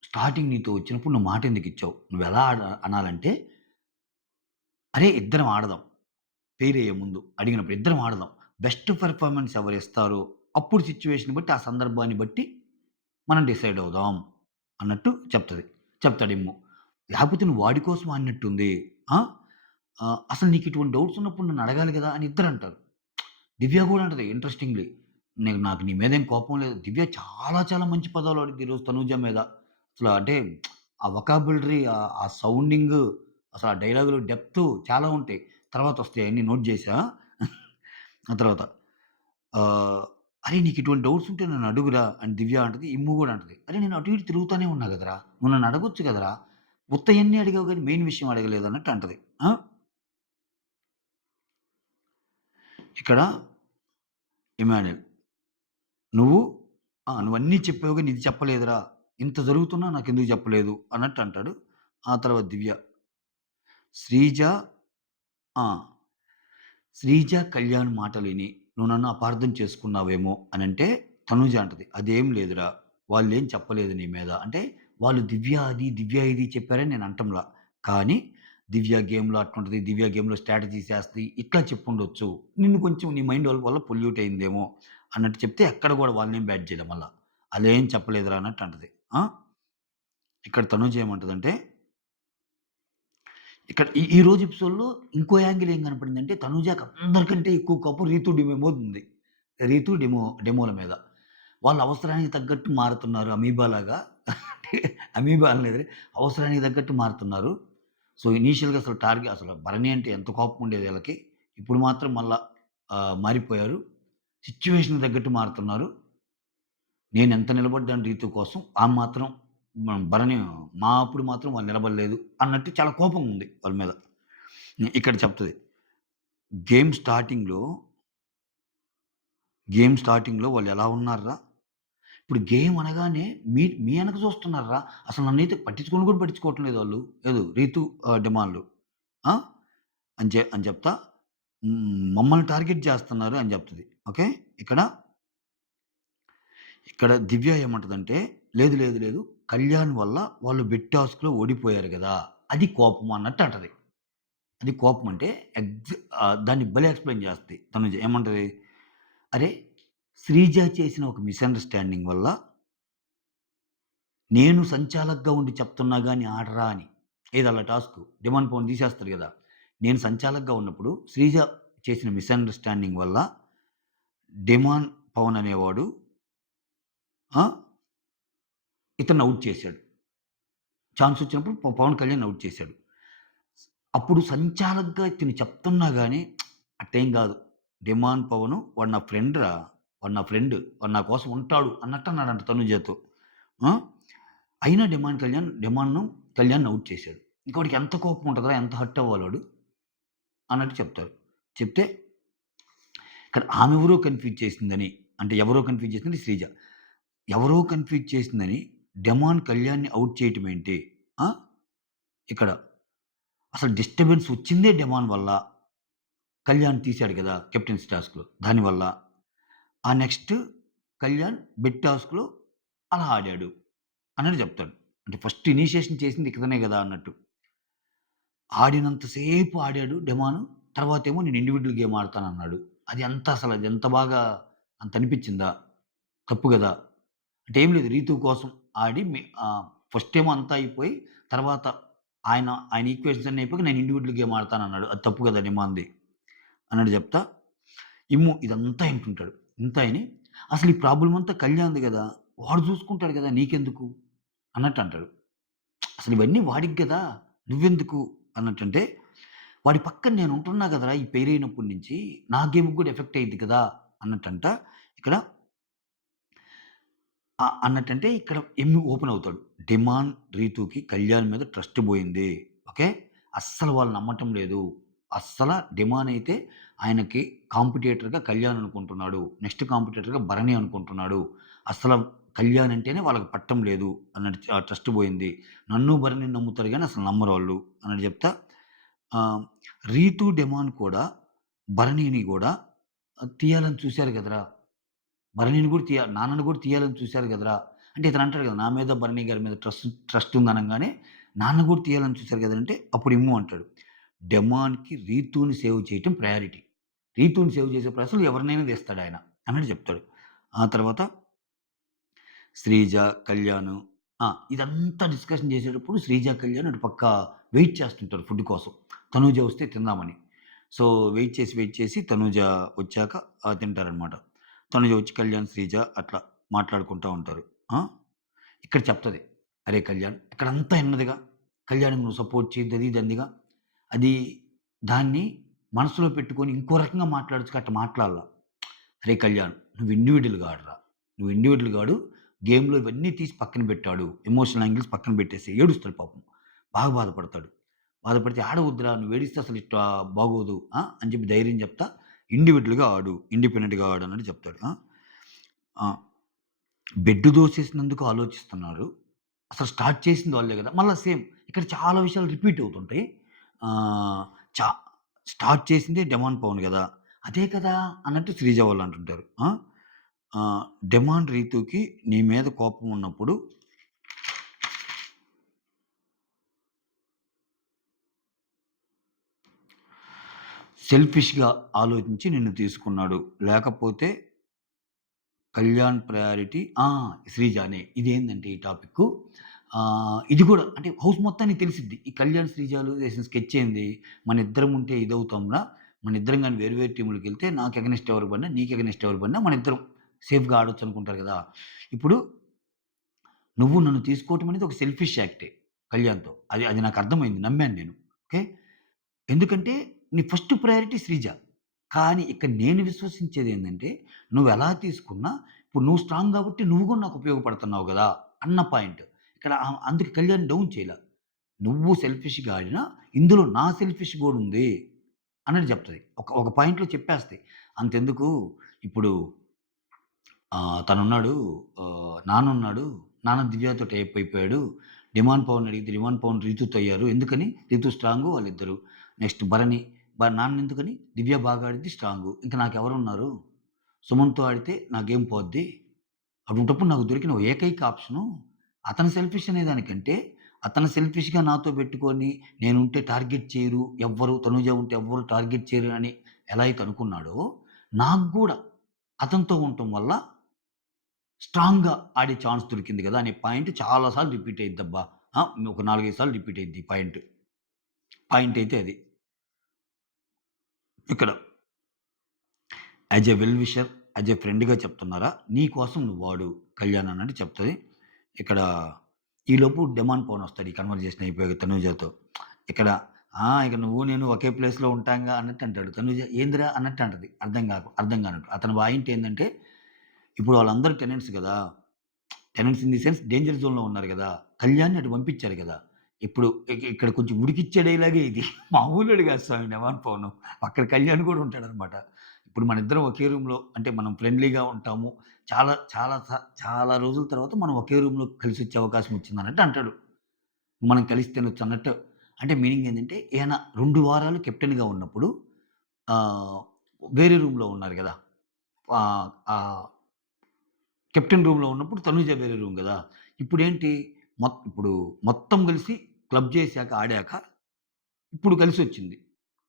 స్టార్టింగ్ నీతో వచ్చినప్పుడు నువ్వు మాటెందుకిచ్చావు? నువ్వెలా అనాలంటే, అరే! ఇద్దరం ఆడదాం. పెయిరయ్యే ముందు అడిగినప్పుడు ఇద్దరం ఆడదాం. బెస్ట్ పెర్ఫార్మన్స్ ఎవరిస్తారో అప్పుడు సిట్యుయేషన్‌ని బట్టి, ఆ సందర్భాన్ని బట్టి మనం డిసైడ్ అవుదాం అన్నట్టు చెప్తాడు ఇమ్ము. లేకపోతే నువ్వు వాడి కోసం ఆడినట్టుంది. ఆ! అసలు నీకు ఇటువంటి డౌట్స్ ఉన్నప్పుడు నన్ను అడగాలి గదా! అని ఇద్దరంటారు. దివ్య గూడా అంటది ఇంట్రెస్టింగ్‌లీ. నాకు నీ మీదేం కోపం లేదు. దివ్య చాలా చాలా మంచి పదాలు వాడిద్ది ఈరోజు తనూజ మీద. అంటే ఆ వొకాబులరీ ఆ సౌండింగు అసలు ఆ డైలాగులు డెప్తు చాలా ఉంటాయి. తర్వాతొస్తాయి అయన్నీ నోట్ జేశా. ఆ తర్వాత "అరేయ్! నీకు ఇటువంటి డౌట్స్ ఉంటే నన్ను అడుగురా" అని దివ్య అంటది. ఇమ్ము గూడా అంటది. "అరె! నేను అటు ఇటు తిరుగుతానే ఉన్నా గదరా! నువ్వు నన్ను అడగొచ్చు గదరా! ఉత్తయన్నీ అడిగావు గానీ మెయిన్ విషయం అడగలేదు" అన్నట్టు అంటది. ఆ! ఇక్కడ ఇమాన్యుల్ "నువ్వు నువ్వన్నీ చెప్పావు గానీ ఇది చెప్పలేదురా! ఇంత జరుగుతున్నా నాకెందుకు చెప్పలేదు" అన్నట్టు అంటాడు. ఆ తర్వాత దివ్య, "శ్రీజ ఆ! శ్రీజ, కళ్యాణ్ మాటలిని నువ్వు నన్ను అపార్థం చేసుకున్నావేమో" అనంటే తనూజ అంటది. "అదేం లేదురా! వాళ్ళేం చెప్పలేదు నీ మీద." అంటే వాళ్ళు దివ్య అది, దివ్య ఇది చెప్పారని నేను అంటంలా. కానీ దివ్య గేమ్‌లో అట్లుంటది. దివ్య గేమ్‌లో స్ట్రాటజీస్ ఏస్తది. ఇట్లా చెప్పుండొచ్చు. నిన్ను కొంచెం నీ మైండ్ వల్ల పొల్యూట్ అయిందేమో అన్నట్టు చెప్తే ఎక్కడ గూడా వాళ్ళనేం బ్యాడ్ చేయలే మళ్ళా. "అలేం చెప్పలేదురా" అన్నట్టు అంటది. ఆ! ఇక్కడ తనూజ ఏమంటదంటే ఇక్కడ ఈ రోజు ఎపిసోడ్‌లో ఇంకో యాంగిల్ ఏం కనపడిందంటే, తనూజకి అందరికంటే ఎక్కువ కోపం రీతూ డిమేమోదుంది. రీతూ డెమోల మీద. వాళ్ళు అవసరానికి తగ్గట్టు మారుతున్నారు అమీబాలాగా. అంటే అమీబా అనలేదులే. అవసరానికి తగ్గట్టు మారుతున్నారు. సో, ఇనీషియల్‌గా అసలు భరణి అంటే ఎంత కోపం ఉండేది ఈళ్ళకి. ఇప్పుడు మాత్రం మళ్ళా మారిపోయారు. సిట్యుయేషన్‌కి తగ్గట్టు మారుతున్నారు. నేనెంత నిలబడ్డాను రీతు కోసం, ఆమె మాత్రం భరణి మా అప్పుడు మాత్రం వాళ్ళు నిలబడలేదు అన్నట్టు చాలా కోపంగుంది వాళ్ళ మీద. ఇక్కడ చెప్తది. గేమ్ స్టార్టింగ్‌లో, గేమ్ స్టార్టింగ్‌లో వాళ్ళెలా ఉన్నార్రా? ఇప్పుడు గేమ్ అనగానే మీ ఎనక చూస్తున్నార్రా! అసలు నన్నైతే పట్టించుకొని కూడా పట్టించుకోవట్లేదు లేదు వాళ్ళు. ఏదో రీతు డిమాండ్‌లు. ఆ! అని చెప్తా మమ్మల్ని టార్గెట్ చేస్తున్నారు అని చెప్తది. ఓకే. ఇక్కడ, ఇక్కడ దివ్య ఏమంటదంటే, లేదు, లేదు, లేదు. కళ్యాణ్ వల్ల వాళ్ళు బిగ్ టాస్క్‌లో ఓడిపోయారు గదా! అది కోపం అన్నట్టు అంటది. అది కోపం అంటే దాన్ని భలే ఎక్స్‌ప్లెయిన్ చేస్తది తనుజ. ఏమంటది? అరే! శ్రీజ చేసిన ఒక మిస్‌అండర్‌స్టాండింగ్ వల్ల నేను సంచాలక్‌గా ఉండి చెప్తున్నా గాని ఆడరా అని. ఏదళ్ళ టాస్కు. డిమాండ్ పవన్ తీసేస్తాడు గదా! నేను సంచాలక్‌గా ఉన్నప్పుడు శ్రీజ చేసిన మిస్‌అండర్‌స్టాండింగ్ వల్ల డిమాండ్ పవన్ అనేవాడు ఆ! ఇతన్ని ఔట్ చేశాడు. ఛాన్స్ వచ్చినప్పుడు పవన్ కళ్యాణ్‌ని ఔట్ చేశాడు. అప్పుడు సంచాలక్‌గా తిను చెప్తున్నా గాని అట్టేం గాదు. డిమాండ్ పవను వాడు నా ఫ్రెండ్ రా! వాడు నా ఫ్రెండ్. వాడు నా కోసం ఉంటాడు అన్నట్టు అన్నాడంట తనుజతో. ఆ! అయినా కళ్యాణ్‌ని ఔట్ చేశాడు. ఇంక వాడికి ఎంత కోపం ఉంటదిరా! ఎంత హర్ట్ అవ్వాలి వాడు అన్నట్టు చెప్తారు. చెప్తే ఇక్కడ ఆమెవరో కన్‌ఫ్యూజ్ చేసిందని అంటే ఎవరో కన్‌ఫ్యూజ్ చేసింది శ్రీజ. ఎవరో కన్‌ఫ్యూజ్ చేసిందని కళ్యాణ్‌ని ఔట్ చేయటం ఏంటి? ఆ! ఇక్కడ అసలు డిస్టర్బెన్స్ వచ్చిందే వల్ల. కళ్యాణ్ తీశాడు గదా! కెప్టెన్సీ టాస్క్‌లో దానివల్ల. ఆ నెక్స్ట్ కళ్యాణ్ బెట్ టాస్క్‌లో అలా ఆడాడు అన్నట్టు చెప్తాడు. అంటే ఫస్ట్ ఇనీషియేషన్ చేసింది ఇతనే గదా! అన్నట్టు. ఆడినంత సేపు ఆడాడు తర్వాతేమో నేను ఇండివిడ్యువల్ గేమ్ ఆడతానన్నాడు. అది ఎంత బాగా అంత అనిపిచ్చిందా? తప్పు గదా! అంటే ఏం లేదు రీతు కోసం ఆడి ఫస్ట్ ఏమో అంతా అయిపోయి తర్వాత ఆయన ఈక్వేషన్స్ అన్నీ అయిపోయాక నేను ఇండివిడ్యువల్ గేమ్ ఆడతానన్నాడు. అది తప్పు గదా! అన్నట్టు చెప్తా ఇదంతా ఇంటుంటాడు. ఇంతా ఇని అసలు ఈ ప్రాబ్లమ్ అంతా కళ్యాణ్‌ది గదా! వాడు చూసుకుంటాడు గదా! నీకెందుకు? అన్నట్టు అంటాడు. అసలు ఇవన్నీ వాడికి గదా! నువ్వెందుకు? అన్నట్టంటే, వాడి పక్కన నేను ఉంటున్నా గదరా! ఈ పెయిరైనప్పటి నుంచి. నా గేమ్‌కి గూడా ఎఫెక్ట్ అయ్యిద్ది కదా! అన్నట్టంట. ఇక్కడ అన్నట్టంటే ఇక్కడ ఎమ్మి ఓపెన్ అవుతాడు. రీతూకి కళ్యాణ్ మీద ట్రస్ట్ బోయింది. ఓకే. అస్సలు వాళ్ళు నమ్మటం లేదు. డిమాన్ అయితే ఆయనకి కాంపిటీటర్‌గా కళ్యాణ్ అనుకుంటున్నాడు. నెక్స్ట్ కాంపిటీటర్‌గా భరణి అనుకుంటున్నాడు. అస్సల కళ్యాణ్ అంటేనే వాళ్ళకి పట్టం లేదు అన్నట్టు ట్రస్ట్ బోయింది. నన్ను, భరణిని నమ్ముతారు గానీ అసలు నమ్మరోళ్ళు అన్నట్టు చెప్తా ఆహ్, రీతు, కూడా భరణిని గూడా తీయాలని చూసారు గదరా! భరణిని గూడా నాన్నని గూడా తీయాలని చూసారు గదరా! అంటే ఇతను అంటాడు గదా! నా మీద భరణి గారి మీద ట్రస్ట్ ఉందనంగానే నాన్న గూడా తీయాలని చూసారు గదంటే అప్పుడు ఇమ్ము అంటాడు. రీతూని సేవ్ చేయటం ప్రయారిటీ. రీతూని సేవ్ చేసే ప్రాసెస్‌లో ఎవరినైనా తీస్తాడాయన అన్నట్టు చెప్తాడు. ఆ తర్వాత శ్రీజ, కళ్యాణ్ ఇదంతా డిస్కషన్ చేసేటప్పుడు శ్రీజ, కళ్యాణ్ అటు పక్క వెయిట్ చేస్తుంటారు ఫుడ్ కోసం. తనూజ వస్తే తిందామని. సో, వెయిట్ చేసి తనూజ వచ్చాక తింటారనమాట. తనుజ వచ్చి కళ్యాణ్, శ్రీజ అట్లా మాట్లాడుకుంటా ఉంటారు. ఆ! ఇక్కడ చెప్తది. "అరే కళ్యాణ్" ఇక్కడంతా ఇన్నదిగా. కళ్యాణ్‌కి నువ్వు సపోర్ట్ చేయొద్దు అది ఇది అందిగా. అది దాన్ని మనసులో పెట్టుకొని ఇంకో రకంగా మాట్లాడొచ్చుగా అట్ట మాట్లాడలా. "అరే కళ్యాణ్ నువ్వు ఇండివిడ్యుయల్‌గా ఆడరా. నువ్వు ఇండివిడ్యుయల్‌గా ఆడు. గేమ్‌లో ఇవన్నీ తీసి పక్కన పెట్టు ఆడు. ఎమోషనల్ యాంగిల్స్ పక్కన పెట్టేసేయి." ఏడుస్తాడు పాపం. బాగా బాధపడతాడు. బాధపడితే "ఆడవద్దురా నువ్వు ఏడిస్తే అసలు ఇట్టా బాగోదు. ఆ!" అని చెప్పి ధైర్యం చెప్తా, "ఇండివిడ్యుయల్‌గా ఆడు. ఇండిపెండెంట్‌గా ఆడు" అన్నట్టు చెప్తాడు. ఆ! ఆ! బెడ్ దోసేసినందుకు ఆలోచిస్తున్నారు. అసలు స్టార్ట్ చేసింది వాళ్ళే గదా! మళ్ళా సేమ్ ఇక్కడ చాలా విషయాలు రిపీట్ అవుతుంటాయి. ఆహ్, చా స్టార్ట్ చేసిందే డెమాన్ పవన్ గదా! అదే కదా! అన్నట్టు శ్రీజ వాళ్ళు అంటుంటారు. ఆ! డెమాన్ రీతూకి నీ మీద కోపం ఉన్నప్పుడు సెల్ఫిష్‌గా ఆలోచించి నిన్ను తీసుకున్నాడు. లేకపోతే కళ్యాణ్ ప్రయారిటీ శ్రీజానే. ఇదేందంటే ఈ టాపిక్కు ఇది గూడా అంటే హౌస్ మొత్తానికి తెలిసిద్ది. ఈ కళ్యాణ్, శ్రీజాలు ఏసిన స్కెచ్ ఏంది? మనిద్దరం ఉంటే ఇదవుతాంరా. మనిద్దరం గాని వేరు వేరు టీములకెళ్తే నాకు ఎగనెస్ట్ ఎవరు పడినా, నీకు ఎగనెస్ట్ ఎవరు పడినా మనిద్దరం సేఫ్‌గా ఆడొచ్చనుకుంటారు గదా! ఇప్పుడు నువ్వు నన్ను తీసుకోవటం అనేది ఒక సెల్ఫిష్ యాక్టే కళ్యాణ్‌తో. అది అది నాకర్థమైంది. నమ్మాను నేను. ఓకే. ఎందుకంటే నీ ఫస్ట్ ప్రయారిటీ శ్రీజ. కానీ ఇక్కడ నేను విశ్వసించేదేందంటే, నువ్వెలా తీసుకున్నా ఇప్పుడు నువ్వు స్ట్రాంగ్ గాబట్టి నువ్వు గూడా నాకు ఉపయోగపడుతున్నావు గదా! అన్న పాయింట్. ఇక్కడ అందుకే కళ్యాణ్ డౌన్ చేయల. నువ్వు సెల్ఫిష్‌గా ఆడినా, ఇందులో నా సెల్ఫిష్ గూడుంది అన్నట్టు జెప్తది. ఒక ఒక పాయింట్‌లో చెప్పేస్తయి. అంతెందుకు ఇప్పుడు తనున్నాడు నానున్నాడు. నాన్న దివ్యతో టై అప్ అయిపోయాడు. డిమాండ్ పవన్ అడిగితే డిమాండ్ పవన్ రీతూతో అయ్యారు. ఎందుకని? రీతూ స్ట్రాంగు వాళ్ళిద్దరు. నెక్స్ట్ భరణి. నాన్నెందుకని? దివ్య బాగా ఆడిద్ది స్ట్రాంగు. ఇంక నాకెవరున్నారు? సుమన్‌తో ఆడితే నా గేమ్ పోద్ది. అటువంటప్పుడు నాకు దొరికిన ఏకైక ఆప్షను అతను సెల్ఫిష్ అనే దానికంటే, అతను సెల్ఫిష్‌గా నాతో పెట్టుకొని నేనుంటే టార్గెట్ చేయరు. ఎవ్వరు తనూజ ఉంటే ఎవ్వరు టార్గెట్ చేయరు అని ఎలా అయితే అనుకున్నాడో, నాకు గూడా అతనితో ఉండటం వల్ల స్ట్రాంగ్‌గా ఆడే ఛాన్స్ దొరికింది గదా! అనే పాయింట్ చాలా సార్లు రిపీట్ అయిద్దబ్బా! ఒక 4, 5 సార్లు రిపీట్ అయిద్ది ఈ పాయింట్. పాయింట్ అయితే అది. ఇక్కడ as a well wisher, as a ఫ్రెండ్‌గా చెప్తున్నారా? నీ కోసం నువ్వు వాడు కళ్యాణ్ అన్నట్టు చెప్తది. ఇక్కడ ఈలోపు డెమాన్ పవన్ వస్తాడు. ఈ కన్వర్జేషన్ అయిపోయాక తనూజతో. ఇక్కడ ఇక నువ్వు నేను ఒకే ప్లేస్‌లో ఉంటాంగా అన్నట్టు అంటాడు. తనూజ ఏందిరా అన్నట్టు అంటది. అర్థం కానట్టు. అతని పాయింట్ ఏందంటే, ఇప్పుడు వాళ్ళందరూ టెనెంట్స్ గదా! Tenants in the sense danger జోన్‌లో ఉన్నారు గదా! కళ్యాణ్‌ని అటు పంపించారు గదా! ఇప్పుడు ఇక్కడ కొంచెం ఉడికిచ్చే డైలాగే ఇది. మామూలోడు గాదు స్వామి 'డెమాన్ పవను.' అక్కడ కళ్యాణ్ గూడా ఉంటాడనమాట. ఇప్పుడు మనిద్దరం ఒకే రూమ్‌లో అంటే మనం ఫ్రెండ్లీగా ఉంటాము. చాలా చాలా చాలా రోజుల తర్వాత మనం ఒకే రూమ్‌లో కలిసొచ్చే అవకాశం వచ్చిందన్నట్టు అంటాడు. మనం కలిసి తినొచ్చు అన్నట్టు. అంటే మీనింగ్ ఏందంటే ఈయన 2 వారాలు కెప్టెన్‌గా ఉన్నప్పుడు ఆహ్, వేరే రూమ్‌లో ఉన్నారు గదా! ఆహ్, ఆహ్ కెప్టెన్ రూమ్‌లో ఉన్నప్పుడు తనూజ వేరే రూమ్ గదా! ఇప్పుడేంటి ఇప్పుడు మొత్తం కలిసి క్లబ్ చేశాక, ఆడాక ఇప్పుడు కలిసొచ్చింది.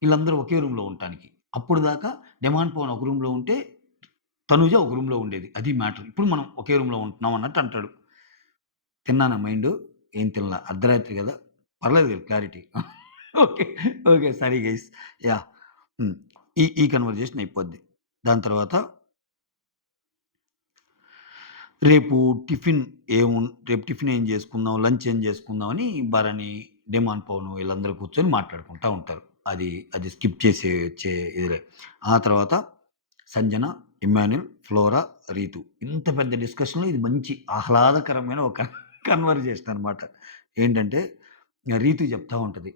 ఈళ్ళందరూ ఒకే రూమ్‌లో ఉండటానికి. అప్పటిదాకా డిమాండ్ పవన్ ఒక రూమ్‌లో ఉంటే, తనూజ ఒక రూమ్‌లో ఉండేది. అది మ్యాటర్. ఇప్పుడు మనం ఒకే రూమ్‌లో ఉంటున్నాం అన్నట్టు అంటాడు. తిన్నానా మైండు? ఏం తినలా. అర్ధరాత్రి గదా! పర్లేదు కదా clarity. Okay. Okay. Sorry guys. Yeah! హ్మ్. ఈ ఈ కన్వర్జేషన్ అయిపోద్ది. దాని తర్వాత రేపు రేపు టిఫిన్ ఏం జేసుకుందాం, లంచ్ ఏం జేసుకుందాం అని భరణి, డెమాన్ పవను వీళ్ళందరూ కూర్చొని మాట్లాడుకుంటా ఉంటారు. అది స్కిప్ చేసి వచ్చే ఇదిలే. ఆ తర్వాత సంజన, ఇమ్మాన్యుల్, ఫ్లోరా, రీతు. ఇంత పెద్ద డిస్కషన్‌లో ఇది మంచి ఆహ్లాదకరమైన ఒక కన్వర్జేషన్ అనమాట. ఏంటంటే రీతు చెప్తా ఉంటది.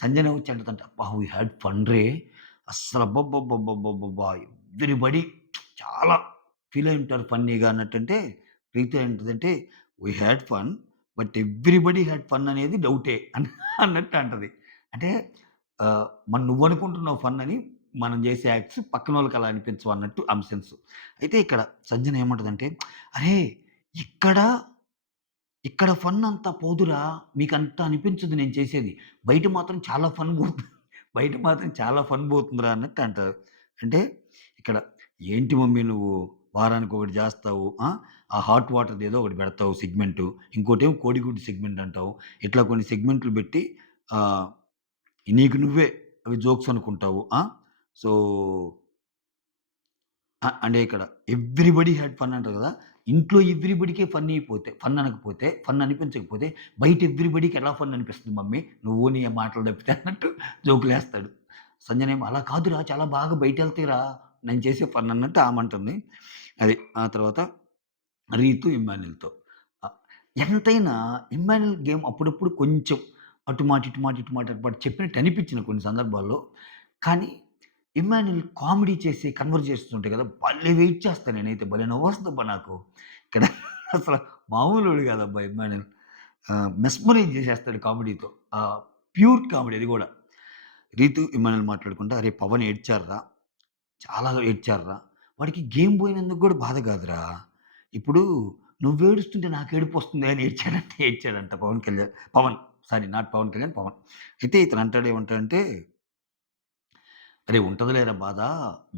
సంజన వచ్చి అంటదంట, "అబ్బా! వి హాడ్ ఫన్ రే! అస్సలు అబ్బబ్బబ్బబ్బబ్బబ్బబ్బా! ఎవ్రీబడీ చాలా ఫీల్ అయి ఉంటారు ఫన్నీగా" అన్నట్టంటే, రీతు ఏంటదంటే, "we had fun. But everybody had fun అనేది డౌటే" అన్నట్టు అంటది. అంటే మరి నువ్వనుకుంటున్నావు ఫన్ అని, మనం చేసే యాక్ట్స్ పక్కనోళ్ళకి అలా అనిపించవు అన్నట్టు ఆమె సెన్స్. అయితే ఇక్కడ సంజన ఏమంటదంటే, "అరేయ్! ఇక్కడ ఇక్కడ ఫన్ అంతా పోదురా! మీకంత అనిపించదు నేను చేసేది. బయట మాత్రం చాలా ఫన్ పోతుంది. బయట మాత్రం చాలా ఫన్ పోతుందిరా" అన్నట్టు అంటారు. అంటే ఇక్కడ ఏంటి మమ్మీ నువ్వు వారానికొకటి జేస్తావు. ఆ హాట్ వాటర్‌దేదో ఒకటి పెడతావు సెగ్మెంటు. ఇంకోటేమో కోడిగుడ్డు సెగ్మెంట్ అంటావు. ఇట్లా కొన్ని సెగ్మెంట్లు పెట్టి ఆహ్, నీకు నువ్వే అవి జోక్స్ అనుకుంటావు. సో అంటే ఇక్కడ ఎవ్రీబడీ హ్యాడ్ ఫన్ అంటారు కదా! ఇంట్లో ఎవ్రీబడీకే ఫన్ అయిపోతే ఫన్ అనకపోతే, ఫన్ అనిపించకపోతే బయట ఎవ్రీబడీకి ఎలా ఫన్ అనిపిస్తుంది మమ్మీ నువ్వు నీ మాటలు తప్పితే అన్నట్టు జోకులేస్తాడు. సంజనేమో అలా కాదురా చాలా బాగా బయటెళ్తాయిరా నేను చేసే ఫన్ అన్నట్టు ఆమంటుంది. అది. ఆ తర్వాత రీతు, ఇమ్మాన్యుల్‌తో. ఆహ్, ఎంతైనా ఇమ్మాన్యుల్ గేమ్ అప్పుడప్పుడు కొంచెం అటు మాట, ఇటు మాట, ఇటు మాట, అటు మాట చెప్పినట్టు అనిపించిన కొన్ని సందర్భాల్లో. కానీ ఇమ్మాన్యుల్ కామెడీ చేసి కన్వర్జేషన్స్ ఉంటాయి కదా! భలే వెయిట్ చేస్తా నేనైతే. భలే నవ్వొస్తదబ్బా నాకు. ఇక్కడ అసల మామూలోడు కాదబ్బా ఇమ్మాన్యుల్. మెస్మరైజ్ చేసేస్తాడు కామెడీతో. ప్యూర్ కామెడీ అది గూడా. రీతు, ఇమ్మాన్యుల్ మాట్లాడుకుంటా, "అరే! పవన్ ఏడ్చార్రా. చాలా ఏడ్చార్రా. వాడికి గేమ్ పోయినందుకు గూడా బాధ గాదురా. ఇప్పుడు నువ్వేడుస్తుంటే నాకేడుపొస్తుంది అని ఏడ్చాడంట పవన్ కళ్యాణ్. Pawan sorry not Pawan Kalyan Pawan. అయితే ఇతను అంటాడు ఏమంటాడంటే, "అరేయ్! ఉంటదిలేరా బాధ.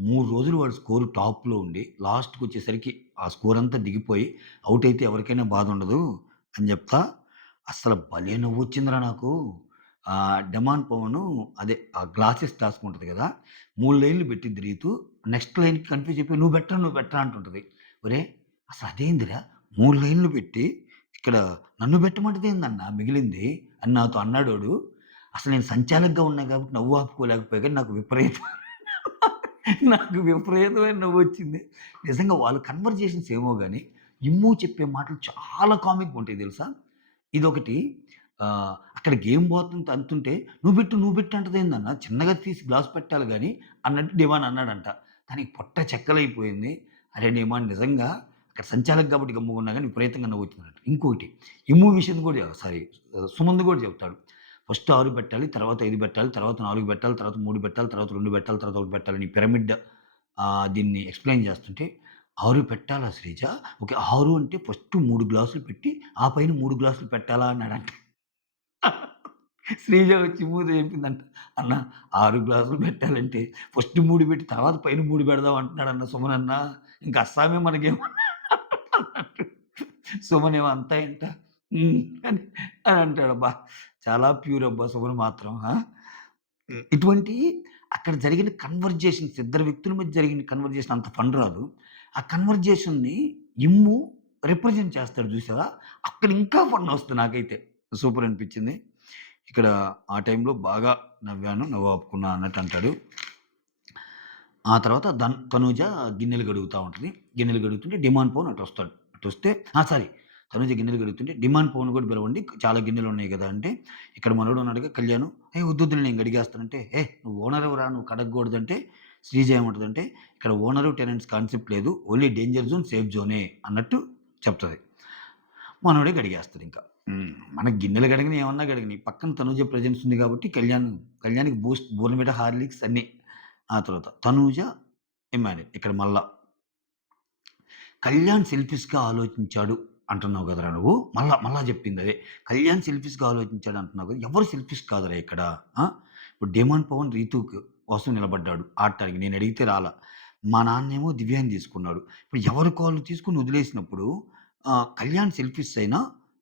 3 రోజులు వాడు స్కోర్ టాప్‌లో ఉండి లాస్ట్‌కొచ్చేసరికి ఆ స్కోర్ అంతా దిగిపోయి ఔట్ అయితే ఎవరికైనా బాధుండదు" అని జెప్తా. అస్సలు భలే నవ్వొచ్చిందిరా నాకు. డెమాన్ పవను అదే ఆ గ్లాసెస్ టాస్క్ ఉంటది గదా! 3 లైన్‌లు పెట్టిద్ది రీతు. నెక్స్ట్ లైన్‌కి కన్‌ఫ్యూజ్ అయిపోయి నువ్వు బెట్టరా అంటుంటది. ఒరేయ్! అసలు అదేందిరా 3 లైన్‌లు పెట్టి ఇక్కడ నన్ను బెట్టమంటదేందన్నా మిగిలింది అని నాతో అన్నాడోడు. అసలు నేను సంచాలకుగా ఉన్నా గాబట్టి నవ్వు ఆపుకోలేకపోయా గానీ నాకు విపరీతమైన నవ్వొచ్చింది. నిజంగా వాళ్ళ కన్వర్జేషన్స్ ఏమో గాని, ఇమ్ము చెప్పే మాటలు చాలా కామిక్‌గా ఉంటాయి తెలుసా? ఇదొకటి అక్కడ గేమ్ పోతుంది తంతుంటే, "నువ్వు బెట్టు" అంటదేందన్నా? చిన్నగా తీసి గ్లాస్ పెట్టాలి గాని అన్నట్టు డిమాన్ అన్నాడంట. దానికి పొట్ట చెక్కలైపోయింది. అరే! డిమాన్ నిజంగా అక్కడ సంచాలక్ కాబట్టి గమ్ముగున్నా గాని విపరీతంగా నవ్వొచ్చిందట. ఇంకోటి ఇమ్ము విషయం గూడా సారీ సుమంత్ గూడా చెప్తాడు. ఫస్ట్ 6 పెట్టాలి, తర్వాత 5 పెట్టాలి, తర్వాత 4 పెట్టాలి, తర్వాత 3 పెట్టాలి, తర్వాత 2 పెట్టాలి, తర్వాత 1 పెట్టాలని పిరమిడ్ దీన్ని ఎక్స్‌ప్లెయిన్ చేస్తుంటే, 6 పెట్టాలా శ్రీజ? ఓకే. 6 అంటే ఫస్ట్ 3 గ్లాసులు పెట్టి, ఆ పైన 3 గ్లాసులు పెట్టాలా అన్నాడంట. శ్రీజ వచ్చి మూతో చెప్పిందంట. "అన్న 6 గ్లాసులు పెట్టాలంటే ఫస్ట్ 3 పెట్టి తర్వాత పైన 3 పెడదాం అంటున్నాడన్న సుమనన్న. ఇంక అస్సామే మనకేమో" అన్నట్టు. సుమనేమో అంతా ఇంత హ్మ్. అని అంటాడబ్బా! చాలా ప్యూర్ అబ్బా! సుమన్ మాత్రం. ఇటువంటి అక్కడ జరిగిన కన్వర్జేషన్స్ ఇద్దరు వ్యక్తుల మధ్య జరిగిన కన్వర్జేషన్ అంత ఫన్ రాదు. ఆ కన్వర్జేషన్‌ని ఇమ్ము రిప్రజెంట్ చేస్తాడు చూసావా? అక్కడ ఇంకా ఫన్ వస్తది నాకైతే. సూపర్ అనిపించింది. ఇక్కడ ఆ టైంలో బాగా నవ్వాను. నవ్వాపుకున్నా అన్నట్టు అంటాడు. ఆ తర్వాత తనూజ గిన్నెలు కడుగుతా ఉంటది. గిన్నెలు కడుగుతుంటే డిమాండ్ పవన్ అటొస్తాడు. అటొస్తే సారీ తనూజ గిన్నెలు కడుగుతుంటే డిమాండ్ పవన్ కూడా పిలవండి. చాలా గిన్నెలున్నాయి గదా! అంటే ఇక్కడ మనోడు ఉన్నాడుగా కళ్యాణు. "ఏయ్! వద్దొద్దులే నేను కడిగేస్తానంటే" "ఏహ్! నువ్వు ఓనర్‌విరా నువ్వు కడగకూడదంటే" శ్రీజ ఏమంటదంటే, "ఇక్కడ ఓనరు, టెనెంట్స్ కాన్సెప్ట్ లేదు. ఓన్లీ డేంజర్ జోన్, సేఫ్ జోనే" అన్నట్టు చెప్తది. మనోడే కడిగేస్తాడింక. మనకు గిన్నెలు కడగనియి, ఏమన్నా కడగనియి. పక్కన తనూజ ప్రెజెన్స్ ఉంది కాబట్టి కళ్యాణ్‌కి బూస్ట్, బోర్న్‌విటా, హార్లిక్స్ అన్నీ. ఆ తర్వాత తనూజ, ఇమ్మాన్యుల్ ఇక్కడ మళ్ళా కళ్యాణ్ సెల్ఫిష్‌గా ఆలోచించాడు అంటున్నావు కదరా నువ్వు. మళ్ళా చెప్పిందదే. కళ్యాణ్ సెల్ఫిష్‌గా ఆలోచించాడు అంటున్నావు కదా! ఎవరు సెల్ఫిష్ కాదురా ఇక్కడ. ఆ! ఇప్పుడు 'డేమాన్ పవన్' రీతు కోసం నిలబడ్డాడు ఆడటానికి. నేనడిగితే రాలా. మా నాన్నేమో దివ్యాని తీసుకున్నాడు. ఇప్పుడు ఎవరికి వాళ్ళు తీసుకొని వదిలేసినప్పుడు కళ్యాణ్ సెల్ఫిష్ అయినా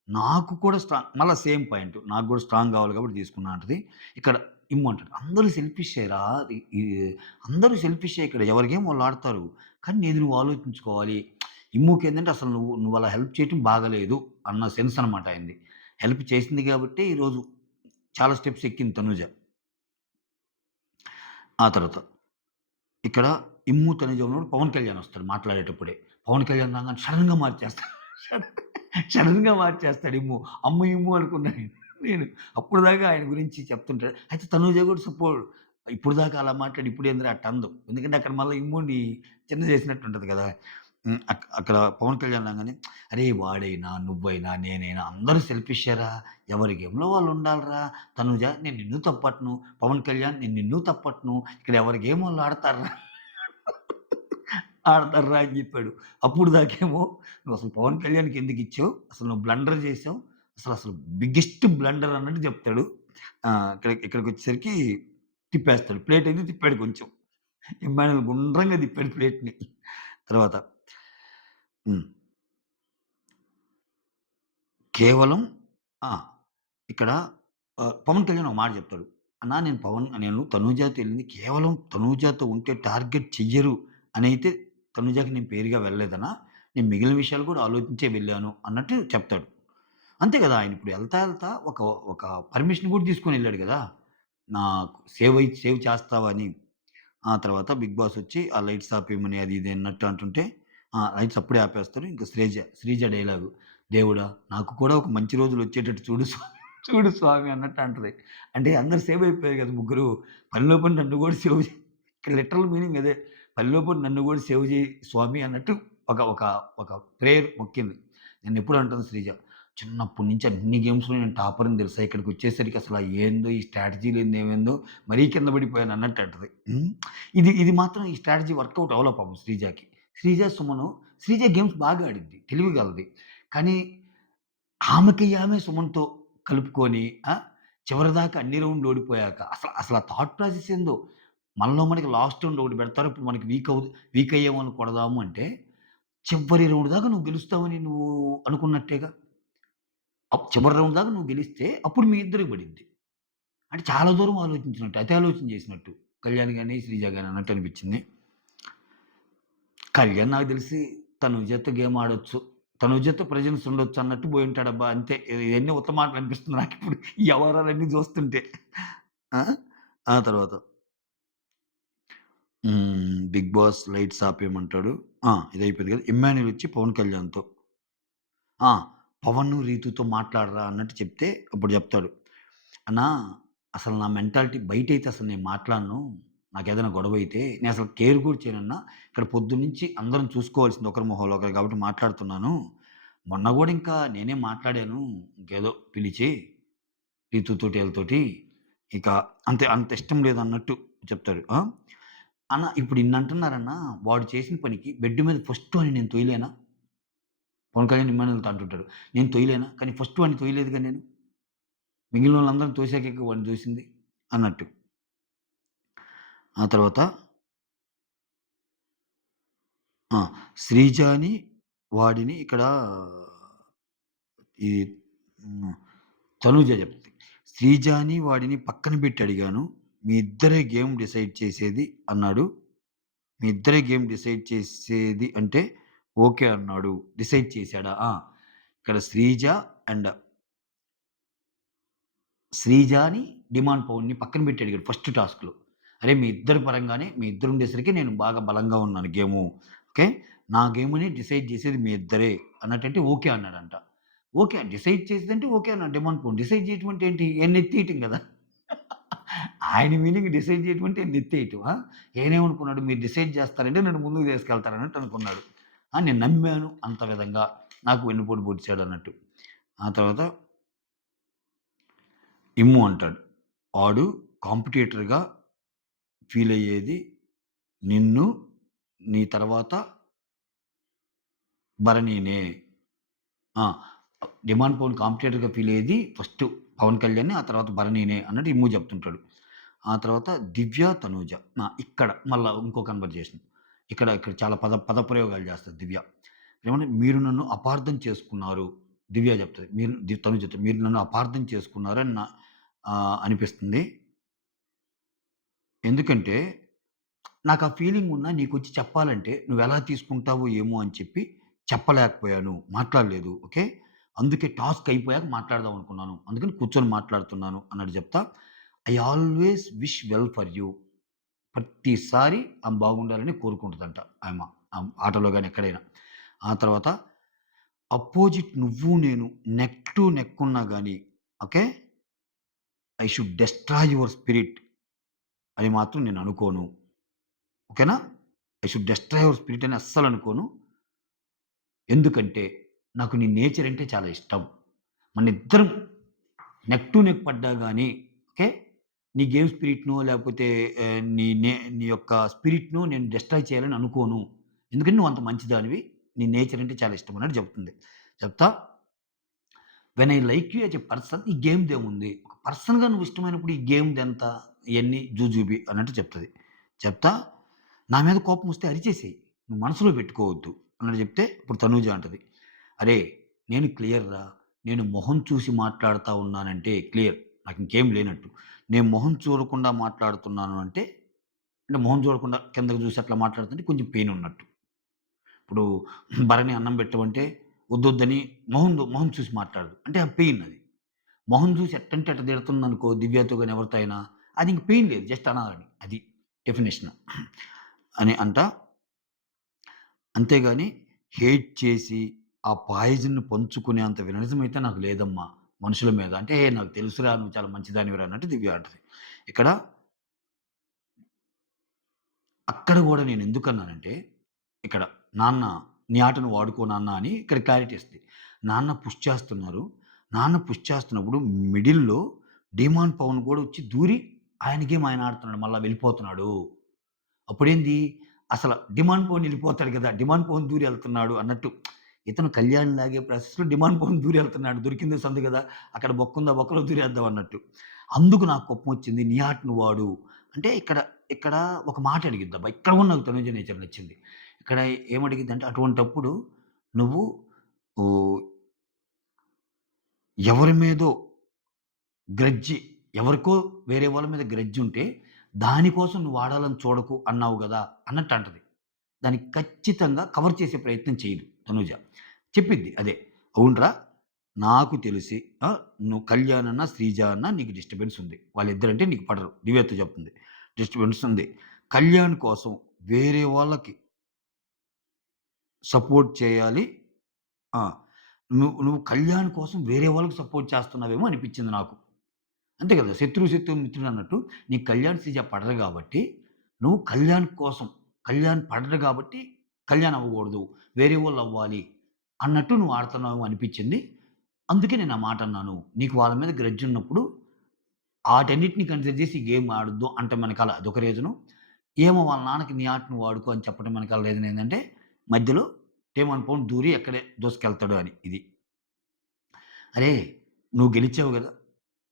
నాకు కూడా మళ్ళా సేమ్ పాయింట్. నాకు కూడా స్ట్రాంగ్ కావాలి కాబట్టి తీసుకున్నా అంటది. ఇక్కడ ఇమ్ము అంటాడు. అందరూ సెల్ఫిషేరా. ఈ ఈ అందరూ సెల్ఫిషే ఇక్కడ. ఎవరి గేమ్ వాళ్ళు ఆడతారు. కానీ నీది నువ్వు ఆలోచించుకోవాలి. ఇమ్ముకేందంటే అసలు నువ్వు అలా హెల్ప్ చేయటం బాగాలేదు అన్న సెన్స్ అనమాట ఆయనది. హెల్ప్ చేసింది గాబట్టే ఈరోజు చాలా స్టెప్స్ ఎక్కింది తనూజ. ఆ తర్వాత ఇక్కడ ఇమ్ము, తనుజ ఉన్నప్పుడు పవన్ కళ్యాణ్ వస్తాడు మాట్లాడేటప్పుడే. పవన్ కళ్యాణ్ రాంగానే సడెన్‌గా మార్చేస్తాడు. సడెన్‌గా మార్చేస్తాడు ఇమ్ము. అమ్మ ఇమ్ము అనుకున్నా నేను. అప్పటిదాకా ఆయన గురించి చెప్తుంటాడు. అయితే తనూజ కూడా ఇప్పటిదాకా అలా మాట్లాడి ఇప్పుడేందిరా అట్ట అనదు. ఎందుకంటే అక్కడ మళ్ళా ఇమ్ముని చిన్న చేసినట్టు ఉంటది కదా! అక్కడ పవన్ కళ్యాణ్ రాంగానే "అరేయ్! వాడైనా, నువ్వైనా, నేనైనా అందరూ సెల్ఫిషేరా. ఎవరి గేమ్‌లో వాళ్ళు ఉండాలిరా. తనుజ నేను నిన్ను తప్పట్ను. పవన్ కళ్యాణ్ నేను నిన్ను తప్పట్ను. ఇక్కడ ఎవరి గేమ్ వాళ్ళు ఆడతార్రా. ఆడతార్రా" అని చెప్పాడు. అప్పుడు దాకేమో "నువ్వసలు పవన్ కళ్యాణ్‌కి ఎందుకిచ్చావు? అసలు నువ్వు బ్లండర్ చేసావు. అసలు బిగ్గెస్ట్ బ్లండర్" అన్నట్టు చెప్తాడు. ఇక్కడికొచ్చేసరికి తిప్పేస్తాడు. ప్లేట్ అయితే తిప్పాడు కొంచెం. ఇమ్మానుయేల్ గుండ్రంగా తిప్పాడు ప్లేట్‌ని. తర్వాత హ్మ్. కేవలం ఆ! ఇక్కడ పవన్ కళ్యాణ్ ఒక మాట చెప్తాడు. అన్నా నేను తనూజాతో ఎళ్ళింది కేవలం తనూజాతో ఉంటే టార్గెట్ చెయ్యరు అనైతే తనుజకి నేను పేరుగా వెళ్ళలేదనా, నేను మిగిలిన విషయాలు కూడా ఆలోచించే వెళ్ళాను అన్నట్టు చెప్తాడు. అంతే గదా! ఆయనిప్పుడు ఎళ్తా ఒక ఒక పర్మిషన్ కూడా తీసుకొనెళ్ళాడు గదా! నాకు సేవ్ చేస్తావని. ఆ తర్వాత 'బిగ్ బాస్' వచ్చి ఆ లైట్స్ ఆపేయమని అది ఇది అన్నట్టు అంటుంటే, లైట్స్ అప్పుడే ఆపేస్తారు. ఇంక శ్రీజ డైలాగు "దేవుడా! నాకు కూడా ఒక మంచి రోజులొచ్చేటట్టు చూడు స్వామి" అన్నట్టు అంటది. అంటే అందరూ సేవ్ అయిపోయారు గదా! ముగ్గురు. పనిలో పని నన్ను గూడా సేవ్ జెయి ఇక్కడ లిటరల్ మీనింగ్ అదే. పనిలో పని నన్ను గూడా సేవ్ జెయి స్వామి అన్నట్టు ఒక ఒక ఒక ప్రేయర్ మొక్కింది. నన్నెప్పుడు అంటుంది శ్రీజ, చిన్నప్పటి నుంచి అన్ని గేమ్స్‌లో నేను టాపర్‌ని తెలుసా! ఇక్కడికొచ్చేసరికి అసల ఏందో ఈ స్ట్రాటజీ లేనిదేమైందో మరీ కింద పడిపోయాను అన్నట్టు అంటది. ఇది మాత్రం ఈ స్ట్రాటజీ వర్కౌట్ అవ్వలే పాపం శ్రీజకి. శ్రీజ గేమ్స్ బాగా ఆడిద్ది. తెలివిగలది. కానీ ఆమె సుమన్‌తో కలుపుకొని ఆ! చివరిదాకా అన్ని రౌండ్‌లు ఓడిపోయాక అసల ఆ థాట్ ప్రాసెస్ ఏందో మనకి లాస్ట్ రౌండ్ ఒకటి పెడతారు. ఇప్పుడు మనకి వీక్ అయ్యామని కొడదాము అంటే, చివరి రౌండ్ దాకా నువ్వు గెలుస్తావని నువ్వు అనుకున్నట్టేగా. చివరి రౌండ్ దాకా నువ్వు గెలిస్తే అప్పుడు మీ ఇద్దరికి పడిద్ది. అంటే చాలా దూరం ఆలోచించినట్టు, అతి ఆలోచన చేసినట్టు. కళ్యాణ్ గాని, శ్రీజ గాని అన్నట్టు అనిపించింది. కళ్యాణ్ నాకు తెలిసి తనుజతో గేమ్ ఆడొచ్చు. తనుజతో ప్రెజెన్స్ ఉండొచ్చు అన్నట్టు పోయుంటాడబ్బా! అంతే. ఇయన్నీ ఉత్త మాటలు అనిపిస్తుంది నాకిప్పుడు. ఈ వ్యవహారాలన్నీ చూస్తుంటే. ఆ! ఆ తర్వాత 'బిగ్ బాస్' లైట్స్ ఆపేయమంటాడు. ఇదయిపోయింది కదా! ఇమ్మాన్యుల్ వచ్చి పవన్ కళ్యాణ్‌తో ఆ! 'పవన్, రీతూతో మాట్లాడరా' అన్నట్టు చెప్తే అప్పుడు చెప్తాడు. అన్నా అసలు నా మెంటాలిటీ బయటైతే అసలు నేను మాట్లాడను. నాకేదైనా గొడవైతే నేనసలు కేర్ కూడా చేయనన్నా. ఇక్కడ పొద్దున్నుంచి అందరం చూసుకోవాల్సింది ఒకరి మొహంలో ఒకరు కాబట్టి మాట్లాడుతున్నాను. మొన్న గూడా ఇంకా నేనే మాట్లాడాను. ఇంకేదో పిలిచి రీతూతోటి ఈళ్ళతోటి. ఇక అంతే అంత ఇష్టం లేదన్నట్టు చెప్తాడు. అన్న ఇప్పుడు ఇన్నంటున్నారన్నా వాడు చేసిన పనికి బెడ్ మీద ఫస్ట్ వాడిని నేను తొయలేనా? పవన్ కళ్యాణ్ ఇమ్మానుయేల్‌తో అంటుంటాడు. నేను తొయలేనా? కానీ ఫస్ట్ వాడిని తొయలేదుగా నేను. మిగిలినోళ్ళందరిని తోసాకే వాడిని తోసింది అన్నట్టు. ఆ తర్వాత ఆ! శ్రీజాని వాడిని ఇక్కడ ఈ హ్మ్. తనూజ చెప్తది. శ్రీజాని వాడిని పక్కన పెట్టి అడిగాను. మీ ఇద్దరే గేమ్ డిసైడ్ చేసేది అన్నాడు. మీ ఇద్దరే గేమ్ డిసైడ్ చేసేది అంటే ఓకే అన్నాడు. డిసైడ్ చేసాడా? ఇక్కడ అండ్ శ్రీజాని, డిమాండ్ పవన్‌ని పక్కన పెట్టి అడిగాడు ఫస్ట్ టాస్క్‌లో. అరే! మీ ఇద్దరి పరంగానే మీ ఇద్దరు ఉండేసరికి నేను బాగా బలంగా ఉన్నాను గేము. ఓకే. నా గేమ్‌ని డిసైడ్ చేసేది మీ ఇద్దరే అన్నట్టంటే ఓకే అన్నాడంట. ఓకే. డిసైడ్ చేసేదంటే ఓకే అన్నాడు డిమాండ్ పవన్. డిసైడ్ చేయటం అంటే ఏంటి? ఎన్నెత్తేయటం గదా! ఆయన మీనింగ్ డిసైడ్ చేయటం అంటే ఎన్నెత్తేయటం. ఈయనేమనుకున్నాడు మీరు డిసైడ్ చేస్తారంటే నన్ను ముందుకు తీసుకెళ్తారన్నట్టు అనుకున్నాడు. నేను నమ్మాను అంత విధంగా. నాకు వెన్నుపోటు పొడిచాడన్నట్టు. ఆ తర్వాత ఇమ్ము అంటాడు. ఆడు కాంపిటీటర్‌గా ఫీలయ్యేది నిన్ను, నీ తర్వాత భరణినే. ఆ! డిమాండ్ పవన్ కాంపిటీటర్‌గా ఫీలయ్యేది ఫస్టు పవన్ కళ్యాణ్‌ని, ఆ తర్వాత భరణినే అన్నట్టు ఇమ్ము చెప్తుంటాడు. ఆ తర్వాత దివ్య, తనూజ. ఇక్కడ మళ్ళా ఇంకో కన్వర్జేషన్. ఇక్కడ చాలా పదప్రయోగాలు చేస్తది దివ్య. ఏమంటే మీరు నన్ను అపార్థం చేసుకున్నారు. దివ్య చెప్తది. తనుజ చెప్తది. మీరు నన్ను అపార్థం చేసుకున్నారు అని అనిపిస్తుంది. ఎందుకంటే నాకా ఫీలింగున్నా నీకొచ్చి చెప్పాలంటే నువ్వెలా తీసుకుంటావో ఏమో అని చెప్పి చెప్పలేకపోయాను. మాట్లాడలేదు. ఓకే. అందుకే టాస్క్ అయిపోయాక మాట్లాడదాం అనుకున్నాను. అందుకని కూర్చొని మాట్లాడుతున్నాను అన్నట్టు చెప్తా. I always wish well for you. ప్రతిసారి ఆమె బాగుండాలని కోరుకుంటదంట ఆమ. ఆటలో గాని ఎక్కడైనా. ఆ తర్వాత అపోజిట్ నువ్వు నేను నెక్ టు నెక్ ఉన్నా గాని okay. I should destroy your spirit అని మాత్రం నేను అనుకోను. ఓకేనా? I should destroy your spirit అని అస్సలనుకోను. ఎందుకంటే, నాకు నీ నేచర్ అంటే చాలా ఇష్టం. మనిద్దరం నెక్ టు నెక్ పడ్డా గాని, ఓకే. నీ గేమ్ స్పిరిట్‌నో లేపోతే నీ యొక్క స్పిరిట్‌నో నేను డెస్ట్రాయ్ చేయాలని అనుకోను. ఎందుకంటే నువ్వు అంత మంచిదానివి. నీ నేచర్ అంటే చాలా ఇష్టం అన్నట్టు చెప్తుంది. చెప్తా when I like you as a person ఈ గేమ్‌దేముంది? ఒక పర్సన్‌గా నువ్వు ఇష్టమైనప్పుడు ఈ గేమ్‌దెంత? ఇయన్నీ జూజూబీ అన్నట్టు చెప్తది. చెప్తా నా మీద కోపమొస్తే అరిచేసేయి. నువ్వు మనసులో పెట్టుకోవద్దు అన్నట్టు చెప్తే, ఇప్పుడు తనూజ అంటది. అరేయ్! నేను క్లియర్ రా. నేను మొహం చూసి మాట్లాడుతా ఉన్నానంటే క్లియర్. నాకింకేం లేనట్టు. నేను మొహం చూడకుండా మాట్లాడుతున్నాను అంటే, మొహం చూడకుండా కిందకి చూసి అట్లా మాట్లాడుతుంటే కొంచెం పెయిన్ ఉన్నట్టు. ఇప్పుడు భరణి అన్నం పెట్టమంటే వద్దొద్దని మొహం చూసి మాట్లాడదు. అంటే ఆ పెయిన్ అది. మొహం చూసి ఎట్టంటే అట్ట తిడుతుందనుకో దివ్యతో గాని ఎవరితో అయినా, అది ఇంక పెయిన్ లేదు. జస్ట్ అనాలని. అది డెఫినిషన్. అని అంటా. అంతేగాని హేట్ చేసి, ఆ పాయిజన్‌ని పంచుకునేంత విననిజం అయితే నాకు లేదమ్మా మనుషుల మీద. అంటే "ఏ నాకు తెలుసురా నువ్వు చాలా మంచిదానివిరా" అన్నట్టు దివ్య అంటది. ఇక్కడ అక్కడ గూడా నేనెందుకన్నానంటే, ఇక్కడ నాన్న నీ ఆట నువ్వు ఆడుకో నాన్న అని ఇక్కడ క్లారిటీ ఇస్తది. నాన్న పుష్ చేస్తున్నారు. నాన్న పుష్ చేస్తున్నప్పుడు మిడిల్‌లో డీమాన్ పవన్ గూడా వచ్చి దూరి ఆయన గేమ్ ఆయన ఆడుతున్నాడు. మళ్ళా వెళ్ళిపోతున్నాడు. అప్పుడేంది అసల డిమాండ్ పవన్ ఎళ్ళిపోతాడు గదా! డిమాండ్ పవన్ దూరి ఎళ్తున్నాడు అన్నట్టు. ఇతను కళ్యాణ్ లాగే ప్రాసెస్‌లో డిమాండ్ పవన్ దూరి ఎళ్తున్నాడు. దొరికిందే సందు గదా! అక్కడ బొక్కుందా బొక్కలో దూరేద్దాం అన్నట్టు. అందుకు నాకు కోపమొచ్చింది. నీ ఆట నువ్వు ఆడు. అంటే ఇక్కడ ఒక మాట అడిగిద్దబ్బా! ఇక్కడ గూడా నాకు తనుజ నేచర్ నచ్చింది. ఇక్కడ ఏమడిగిద్దంటే అటువంటప్పుడు నువ్వు ఓహ్, ఎవరి మీదో గ్రడ్జి ఎవరికో వేరే వాళ్ళ మీద గ్రడ్జుంటే దాని కోసం నువ్వు ఆడాలని చూడకు అన్నావు గదా! అన్నట్టు అంటది. దానికి ఖచ్చితంగా కవర్ చేసే ప్రయత్నం చేయదు తనూజ. చెప్పిద్ది అదే. అవునురా! నాకు తెలిసి నువ్వు కళ్యాణ్ అన్న, శ్రీజ అన్న నీకు డిస్టర్బెన్స్ ఉంది. వాళ్ళిద్దరంటే నీకు పడరు. దివ్యతో చెప్తుంది. డిస్టర్బెన్స్ ఉంది. కళ్యాణ్ కోసం వేరే వాళ్ళకి సపోర్ట్ చేయాలి. ఆ! నువ్వు కళ్యాణ్ కోసం వేరే వాళ్ళకి సపోర్ట్ చేస్తున్నావేమో అనిపిచ్చింది నాకు. అంతే కదా! శత్రువు మిత్రుడన్నట్టు నీకు కళ్యాణ్, శ్రీజ పడరు గాబట్టి, నువ్వు కళ్యాణ్ కోసం కళ్యాణ్ పడరు గాబట్టి కళ్యాణ్ అవ్వగూడదు. వేరే వోళ్ళవ్వాలి అన్నట్టు నువ్వు ఆడుతున్నావేమో అనిపిచ్చింది. అందుకే నేను ఆ మాటన్నాను. నీకు వాళ్ళ మీద గ్రడ్జున్నప్పుడు ఆటన్నిటిని కన్సిడర్ జేసి ఈ గేమ్ ఆడొద్దు అంటం వెనకాల అదొక రీజను. ఏమో వాళ్ళ నాన్నకి నీ ఆట నువ్వు ఆడుకో అని చెప్పడం వెనకాల రీజన్ ఏందంటే, మధ్యలో టేమన్ పౌండ్ దూరి ఎక్కడే దూసుకెళ్తాడు అని ఇది. అరేయ్! నువ్వు గెలిచావు గదా!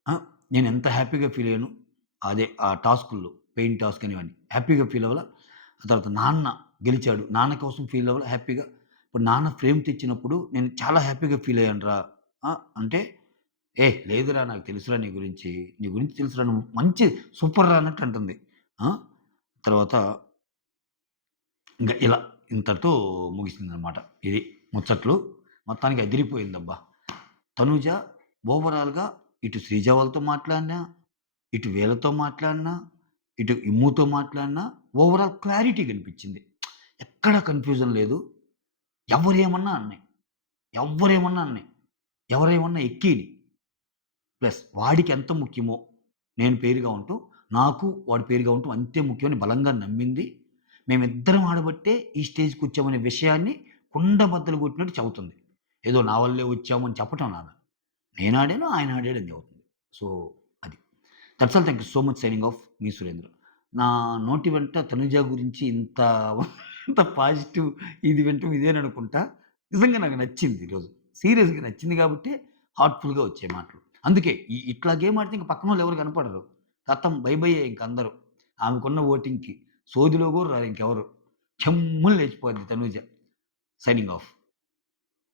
ఆ! నేనెంత హ్యాపీగా ఫీలయ్యాను. అదే ఆ టాస్కుల్లో పెయింట్ టాస్క్ అని ఇవన్నీ. హ్యాపీగా ఫీల్ అవ్వలా. ఆ తర్వాత నాన్న గెలిచాడు. నాన్న కోసం ఫీల్ అవ్వలా హ్యాపీగా. ఇప్పుడు నాన్న ఫ్రేమ్ తెచ్చినప్పుడు నేను చాలా హ్యాపీగా ఫీల్ అయ్యానురా. ఆ! అంటే లేదురా నాకు తెలుసురా నీ గురించి. నీ గురించి తెలుసురా నువ్వు మంచి సూపర్‌రా అన్నట్టు అంటుంది. ఆ! తర్వాత ఇంక ఇలా ఇంతటితో ముగిసిందనమాట. ఇది ముచ్చట్లు. మొత్తానికి అదిరిపోయిందబ్బా! తనూజ ఓవరాల్‌గా ఇటు శ్రీజ వాళ్ళతో మాట్లాడినా, ఇటు వీళ్ళతో మాట్లాడినా, ఇటు ఇమ్ముతో మాట్లాడినా ఓవరాల్ క్లారిటీ కనిపించింది. ఎక్కడ కన్‌ఫ్యూజన్ లేదు. ఎవరేమన్నా అన్నాయి. ఎవ్వరేమన్నా అన్నాయి. ఎవరేమన్నా ఎక్కియని. ప్లస్ వాడికి ఎంత ముఖ్యమో నేను పేరుగా ఉంటూ, నాకు వాడు పేరుగా ఉంటూ అంతే ముఖ్యమని బలంగా నమ్మింది. మేమిద్దరం ఆడబట్టే ఈ స్టేజ్‌కొచ్చామనే విషయాన్ని కుండబద్దలు కొట్టినట్టు చెబుతుంది. ఏదో నా వల్లే వచ్చాము అని చెప్పటం లాగా. నేనాడాను, ఆయన ఆడాడని చెబుతుంది. సో, అది. That's all. Thank you so much signing off. మీ సురేంద్ర. నా నోటి వెంట తనుజ గురించి ఇంత పాజిటివ్ ఇది వినటం ఇదేననుకుంటా. నిజంగా నాకు నచ్చింది ఈరోజు. సీరియస్‌గా నచ్చింది గాబట్టే హార్ట్‌ఫుల్‌గా వచ్చాయి మాటలు. అందుకే ఇట్లా గేమ్ ఆడితే ఇంక పక్కనోళ్ళు ఎవరు కనపడరు. ఖతం బై బైయే ఇంకందరూ. ఆమెకున్న ఓటింగ్‌కి. సోదిలో గూడా రారు ఇంకెవరు. ఛమ్మున లేచిపోద్ది తనూజ. Signing of.